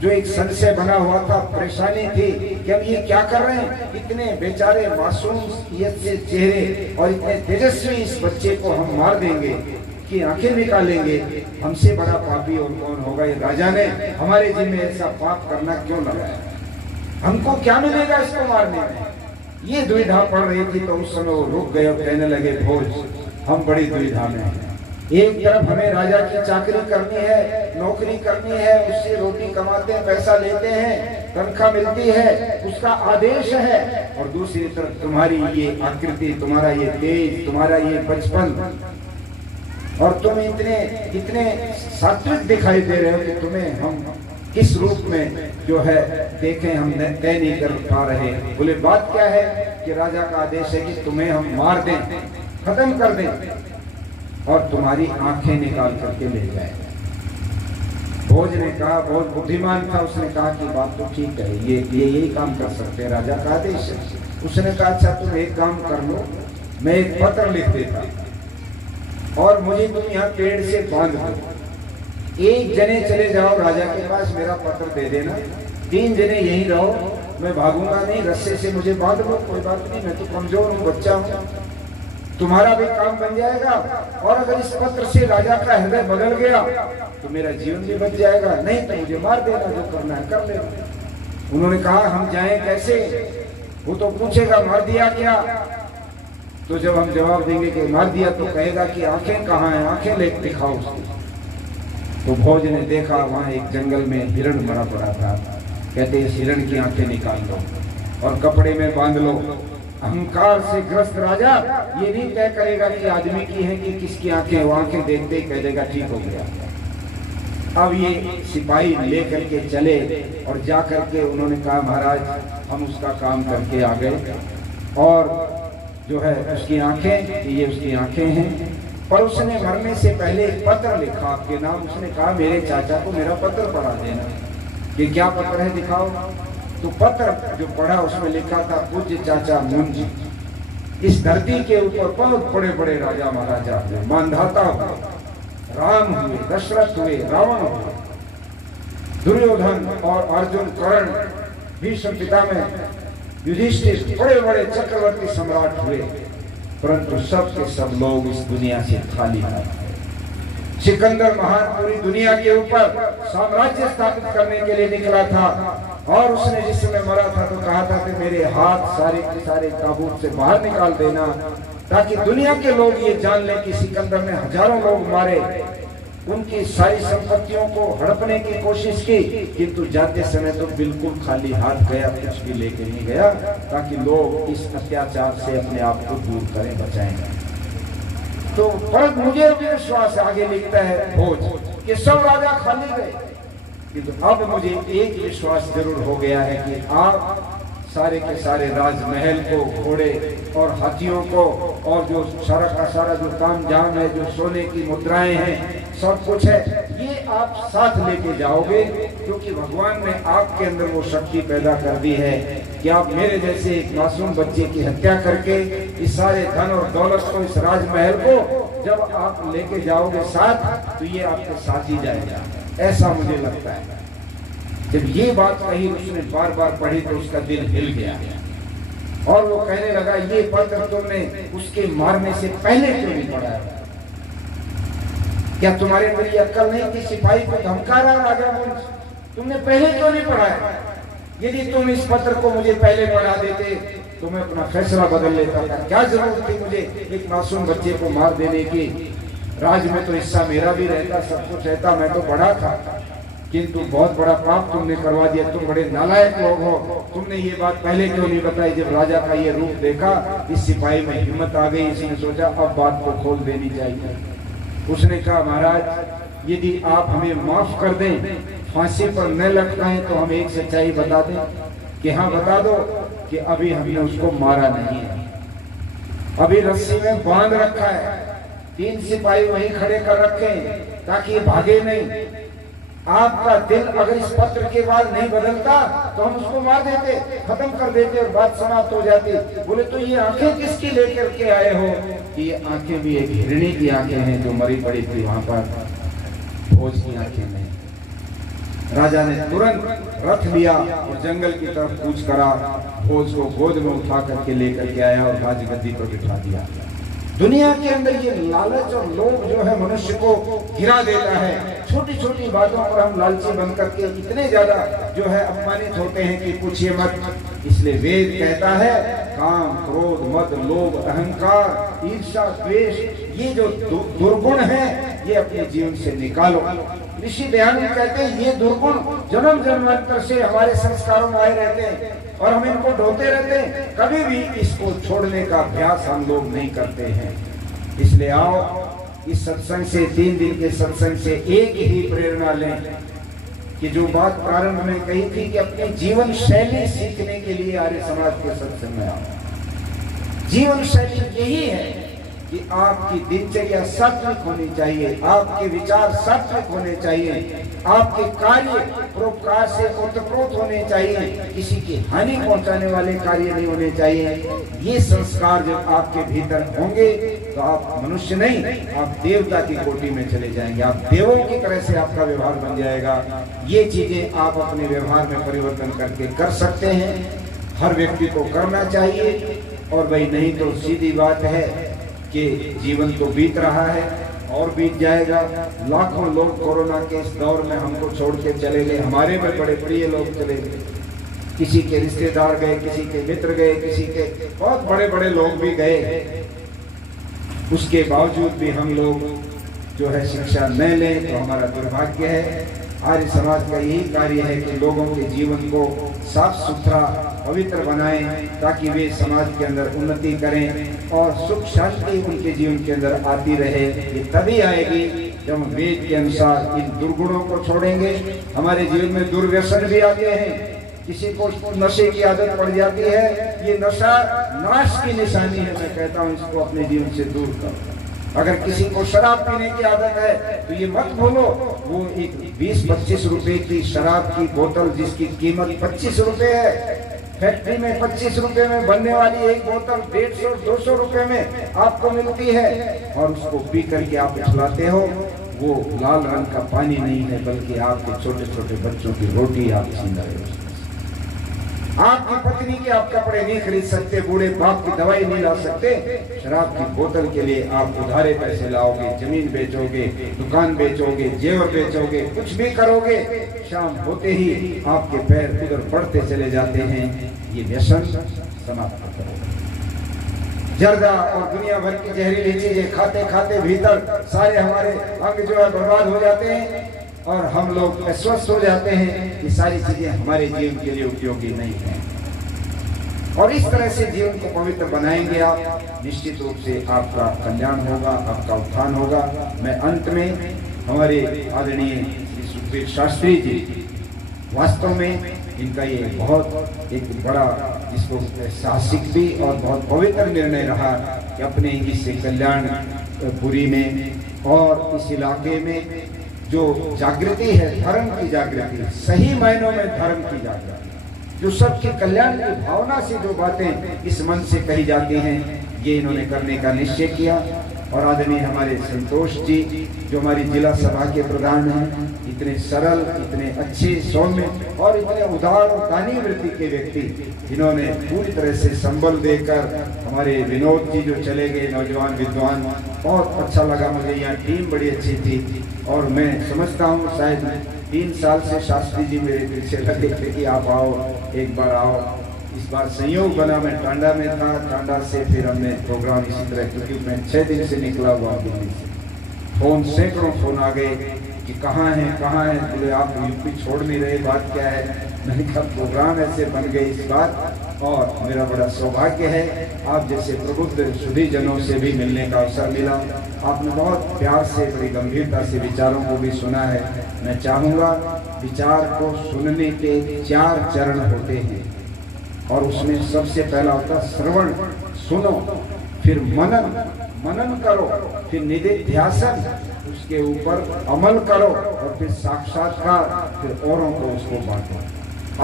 जो एक संशय बना हुआ था, परेशानी थी कि हम ये क्या कर रहे हैं, इतने बेचारे मासूम से चेहरे और इतने तेजस्वी इस बच्चे को हम मार देंगे कि आंखें निकालेंगे, हमसे बड़ा पापी और कौन होगा। ये राजा ने हमारे जिम्मे ऐसा पाप करना क्यों लगाया, हमको क्या मिलेगा इसको मारने में। ये दुविधा पड़ रही थी। तो उस समय वो रुक गए और कहने लगे भोज, हम बड़ी दुविधा में हैं। एक तरफ हमें राजा की चाकरी करनी है, नौकरी करनी है, उससे रोटी कमाते हैं, पैसा लेते हैं, तनख्वाह मिलती है, उसका आदेश है, और दूसरी तरफ तुम्हारी ये आकृति, तुम्हारा ये तेज, तुम्हारा ये बचपन, और तुम इतने सात्विक दिखाई दे रहे हो कि तुम्हें हम किस रूप में जो है देखें, हम तय नहीं कर पा रहे। बोले बात क्या है कि राजा का आदेश है कि तुम्हें हम मार दें, खत्म कर दें और तुम्हारी आंखें निकाल करके ले जाए। भोज ने कहा, बहुत बुद्धिमान था, उसने कहा कि बात तो ठीक है, ये यही काम कर सकते हैं, राजा का आदेश है। उसने कहा अच्छा तुम एक काम कर लो, मैं एक पत्र लिख देता और मुझे तुम यहाँ पेड़ से बांध दो, 1 जने चले जाओ राजा के पास, मेरा पत्र दे देना, 3 जने यहीं रहो, मैं भागूंगा नहीं, रस्से से मुझे बांध लो, कोई बात नहीं, मैं तो कमजोर हूँ, बच्चा हूँ, तुम्हारा भी काम बन जाएगा, और अगर इस पत्र से राजा का हृदय बदल गया तो मेरा जीवन भी बच जाएगा, नहीं तो मुझे मार देना, जो करना है कर लेना। उन्होंने कहा हम जाएं कैसे, वो तो पूछेगा मार दिया क्या, तो जब हम जवाब देंगे कि मार दिया तो कहेगा कि आंखें कहाँ हैं, आंखें ले दिखाओ उसकी। तो भोज ने देखा वहाँ एक जंगल में हिरण मरा पड़ा था, कहते इस हिरण की आंखें निकाल लो और कपड़े में बांध लो। अहंकार से ग्रस्त राजा ये नहीं तय करेगा कि आदमी की है कि किसकी आंखें, वो आंखें देखते ही कह देगा ठीक हो गया। अब ये सिपाही लेकर के चले और जा करके उन्होंने कहा महाराज हम उसका काम करके आ गए, और जो है उसकी आंखें, ये उसकी आंखें हैं, पर उसने मरने से पहले एक पत्र लिखा आपके नाम। उसने कहा मेरे चाचा को मेरा पत्र पढ़ा देना। ये क्या पत्र है दिखाओ। तो पत्र जो पढ़ा उसमें लिखा था पूज्य चाचा मुंज, इस धरती के ऊपर बहुत बड़े बड़े राजा महाराजा हुए, मानधाता हुए, राम हुए, दशरथ हुए, रावण हुए, दुर्योधन और अर्जुन, कर्ण, भीष्म पितामह, युधिष्ठिर, बड़े बड़े चक्रवर्ती सम्राट हुए, परंतु सब के सब लोग इस दुनिया से खाली हाथ। सिकंदर महान पूरी दुनिया के ऊपर साम्राज्य स्थापित करने के लिए निकला था, और उसने जिस समय मरा था तो कहा था कि मेरे हाथ सारे के सारे ताबूत से बाहर निकाल देना, ताकि दुनिया के लोग ये जान लें कि सिकंदर ने हजारों लोग मारे, उनकी सारी संपत्तियों को हड़पने की कोशिश की, किंतु जाते समय तो बिल्कुल खाली हाथ गया, कुछ भी लेके नहीं गया, ताकि लोग इस अत्याचार से अपने आप को दूर करें, बचाएं। तो पर मुझे भी विश्वास आगे लिखता है भोज कि सब राजा खाली गए, किंतु अब मुझे एक विश्वास जरूर हो गया है कि आप सारे के सारे राजमहल को, घोड़े और हाथियों को और जो सारा का सारा जो तामझाम है, जो सोने की मुद्राएं हैं, सब कुछ है, ये आप साथ लेके जाओगे, क्योंकि भगवान ने आपके अंदर वो शक्ति पैदा कर दी है कि आप मेरे जैसे एक मासूम बच्चे की हत्या करके इस सारे धन और दौलत को, इस राजमहल को जब आप लेके जाओगे साथ, तो ये आपके साथ ही जाएगा, ऐसा मुझे लगता है। जब ये बात कही उसने बार बार पढ़ी तो उसका दिल हिल गया और वो कहने लगा, ये पत्र तुमने उसके मारने से पहले क्यों नहीं पढ़ा? क्या तुम्हारे अंदर ये अक्ल नहीं कि सिपाही को धमका रहा राजा वंश, तुमने पहले क्यों नहीं पढ़ा? यदि तुम इस पत्र को मुझे पहले पढ़ा देते तो मैं अपना फैसला बदल लेता था। क्या जरूरत थी मुझे एक मासूम बच्चे को मार देने की? राज में तो हिस्सा मेरा भी रहता, सब कुछ रहता, मैं तो बड़ा था, किंतु बहुत बड़ा पाप तुमने करवा दिया। तुम बड़े नालायक लोग हो, तुमने ये बात पहले क्यों नहीं बताई? जब राजा का ये रूप देखा, इस सिपाही में हिम्मत आ गई, इसने सोचा अब बात को खोल देनी चाहिए। उसने कहा, महाराज यदि आप हमें माफ कर दें, फांसी पर न लटकाएं, तो हम एक सच्चाई बता दें कि हाँ बता दो कि अभी हमने उसको मारा नहीं है, अभी रस्सी में बांध रखा है, 3 सिपाही वहीं खड़े कर रखे हैं ताकि ये भागे नहीं। आपका दिल अगर इस पत्र के बाद नहीं बदलता तो हम उसको मार देते, खत्म कर देते और बात समाप्त हो जाती। बोले तो ये आंखें किसकी लेकर के आए हो? ये आंखें भी एक हिरणी की आंखें हैं जो मरी पड़ी थी वहां पर, भोज की आंखें नहीं। राजा ने तुरंत रथ लिया और जंगल की तरफ कूच करा, भोज को गोद में उठा करके लेकर के आया और राजगद्दी पर बिठा दिया। दुनिया के अंदर ये लालच और लोभ जो है मनुष्य को गिरा देता है। छोटी छोटी बातों पर हम लालची बन करके इतने ज्यादा जो है अपमानित होते हैं कि पूछिए मत। इसलिए वेद कहता है, काम, क्रोध, मद, लोभ, अहंकार, ईर्ष्या, द्वेष, ये जो दुर्गुण है ये अपने जीवन से निकालो। ऋषि दयानंद कहते हैं ये दुर्गुण जन्म जन्मांतर से हमारे संस्कारों में आए रहते हैं और हम इनको ढोते रहते हैं, कभी भी इसको छोड़ने का अभ्यास हम लोग नहीं करते हैं। इसलिए आओ इस सत्संग से, 3 दिन के सत्संग से एक ही प्रेरणा लें कि जो बात प्रारंभ में कही थी कि अपनी जीवन शैली सीखने के लिए आर्य समाज के सत्संग में आओ। जीवन शैली यही है कि आपकी दिनचर्या सात्विक होनी चाहिए, आपके विचार सात्विक होने चाहिए, आपके कार्य परोपकार से ओतप्रोत होने चाहिए, किसी की हानि पहुंचाने वाले कार्य नहीं होने चाहिए। ये संस्कार जब आपके भीतर होंगे तो आप मनुष्य नहीं, आप देवता की कोटि में चले जाएंगे, आप देवों की तरह से आपका व्यवहार बन जाएगा। ये चीजें आप अपने व्यवहार में परिवर्तन करके कर सकते हैं, हर व्यक्ति को करना चाहिए। और भाई नहीं तो सीधी बात है कि जीवन तो बीत रहा है और बीत जाएगा। लाखों लोग कोरोना के इस दौर में हमको छोड़ के चले गए, हमारे में बड़े प्रिय लोग चले गए, किसी के रिश्तेदार गए, किसी के मित्र गए, किसी के बहुत बड़े बड़े लोग भी गए। उसके बावजूद भी हम लोग जो है शिक्षा न लें तो हमारा दुर्भाग्य है। आर्य समाज का यही कार्य है कि लोगों के जीवन को साफ सुथरा पवित्र बनाएं ताकि वे समाज के अंदर उन्नति करें और सुख शांति उनके जीवन के अंदर आती रहे। ये तभी आएगी जब हम वेद के अनुसार इन दुर्गुणों को छोड़ेंगे। हमारे जीवन में दुर्व्यसन भी आते हैं, किसी को नशे की आदत पड़ जाती है, ये नशा नाश की निशानी है। मैं कहता हूँ इसको अपने जीवन से दूर करो। अगर किसी को शराब पीने की आदत है तो ये मत भूलो, वो एक 20-25 रुपए की शराब की बोतल जिसकी कीमत 25 रुपए है, फैक्ट्री में 25 रुपए में बनने वाली एक बोतल 150-200 रुपए में आपको मिलती है और उसको पी करके आप खिलाते हो। वो लाल रंग का पानी नहीं है बल्कि आपके छोटे छोटे बच्चों की रोटी आप छीन रहे हो। आपकी पत्नी के आप कपड़े नहीं खरीद सकते, बूढ़े बाप की दवाई नहीं ला सकते, शराब की बोतल के लिए आप उधारे पैसे लाओगे, जमीन बेचोगे, दुकान बेचोगे, जेवर बेचोगे, कुछ भी करोगे, शाम होते ही आपके पैर उधर बढ़ते चले जाते हैं। ये व्यसन समाप्त करो। जर्दा और दुनिया भर की जहरीली चीजें खाते खाते भीतर सारे हमारे अंग जो है बर्बाद हो जाते हैं और हम लोग अस्वस्थ हो जाते हैं। ये सारी चीजें हमारे जीवन के लिए उपयोगी नहीं है। और इस तरह से जीवन को पवित्र बनाएंगे आप, निश्चित रूप से आपका कल्याण होगा, आपका उत्थान होगा। मैं अंत में हमारे आदरणीय श्री सुखदेव शास्त्री जी, वास्तव में इनका ये बहुत एक बड़ा, जिसको साहसिक भी और बहुत पवित्र निर्णय रहा कि अपने इस कल्याणपुरी में और इस इलाके में जो जागृति है, धर्म की जागृति, सही मायनों में धर्म की जागृति, जो सबके कल्याण की भावना से जो बातें इस मन से कही जाती हैं, ये इन्होंने करने का निश्चय किया। और आदरणीय हमारे संतोष जी, जो हमारी जिला सभा के प्रधान हैं, इतने सरल, इतने अच्छे, सौम्य और इतने उदार और दानी वृत्ति के व्यक्ति, जिन्होंने पूरी तरह से संबल देकर, हमारे विनोद जी जो चले गए, नौजवान विद्वान, बहुत अच्छा लगा मुझे, यहाँ टीम बड़ी अच्छी थी। और मैं समझता हूँ शायद 3 साल से शास्त्री जी मेरे पीछे लगे थे कि आप आओ, एक बार आओ। इस बार संयोग बना, मैं टांडा में था, टांडा से फिर हमने प्रोग्राम इसी तरह, क्योंकि मैं 6 दिन से निकला हुआ दिल्ली से, फोन सैकड़ों फोन आ गए कि कहाँ हैं, बोले आप यूपी छोड़ नहीं रहे, बात क्या है। मैंने कहा प्रोग्राम ऐसे बन गए इस बार, और मेरा बड़ा सौभाग्य है आप जैसे प्रबुद्ध सुधी जनों से भी मिलने का अवसर मिला। आपने बहुत प्यार से, बड़ी गंभीरता से विचारों को भी सुना है। मैं चाहूँगा, विचार को सुनने के 4 चरण होते हैं, और उसमें सबसे पहला होता है श्रवण, सुनो, फिर मनन करो, फिर निधिध्यासन, उसके ऊपर अमल करो, और फिर साक्षात्कार, फिर औरों को उसको बांटो।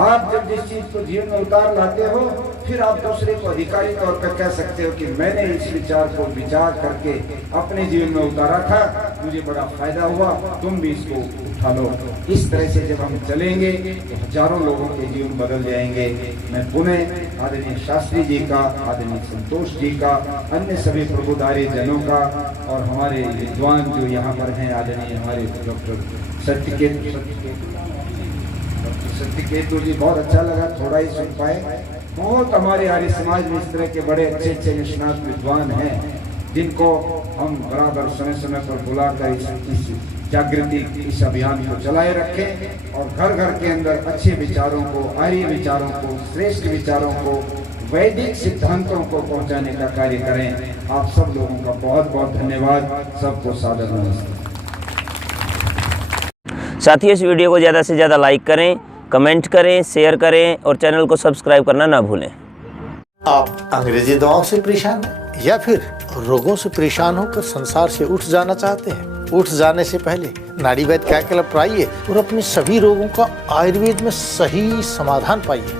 आप जब जिस चीज को जीवन में उतार लाते हो, फिर आप दूसरे को अधिकारी तौर पर कह सकते हो कि मैंने इस विचार को विचार करके अपने जीवन में उतारा था, मुझे बड़ा फायदा हुआ, तुम भी इसको उठा लो। इस तरह से जब हम चलेंगे तो हजारों लोगों के जीवन बदल जाएंगे। मैं पुनः आदरणीय शास्त्री जी का, आदरणीय संतोष जी का, अन्य सभी प्रबुद्धारी जनों का, और हमारे विद्वान जो यहाँ पर हैं, आदरणीय हमारे डॉक्टर सत्यकेतु जी, बहुत अच्छा लगा, थोड़ा ही सुन पाए। बहुत हमारे आर्य समाज में इस तरह के बड़े अच्छे अच्छे निष्णात विद्वान हैं, जिनको हम बराबर समय समय पर बुलाकर इस जागृति, इस अभियान को चलाए रखें, और घर घर के अंदर अच्छे विचारों को, आर्य विचारों को, श्रेष्ठ विचारों को, वैदिक सिद्धांतों को पहुंचाने का कार्य करें। आप सब लोगों का बहुत बहुत धन्यवाद, सबको सादर नमस्ते। साथियों, इस वीडियो को ज़्यादा से ज़्यादा लाइक करें, कमेंट करें, शेयर करें और चैनल को सब्सक्राइब करना ना भूलें। आप अंग्रेजी दवाओं से परेशान हैं या फिर रोगों से परेशान होकर संसार से उठ जाना चाहते हैं? उठ जाने से पहले नाड़ी वैद्य क्या क्लब पर आइए और अपने सभी रोगों का आयुर्वेद में सही समाधान पाइए।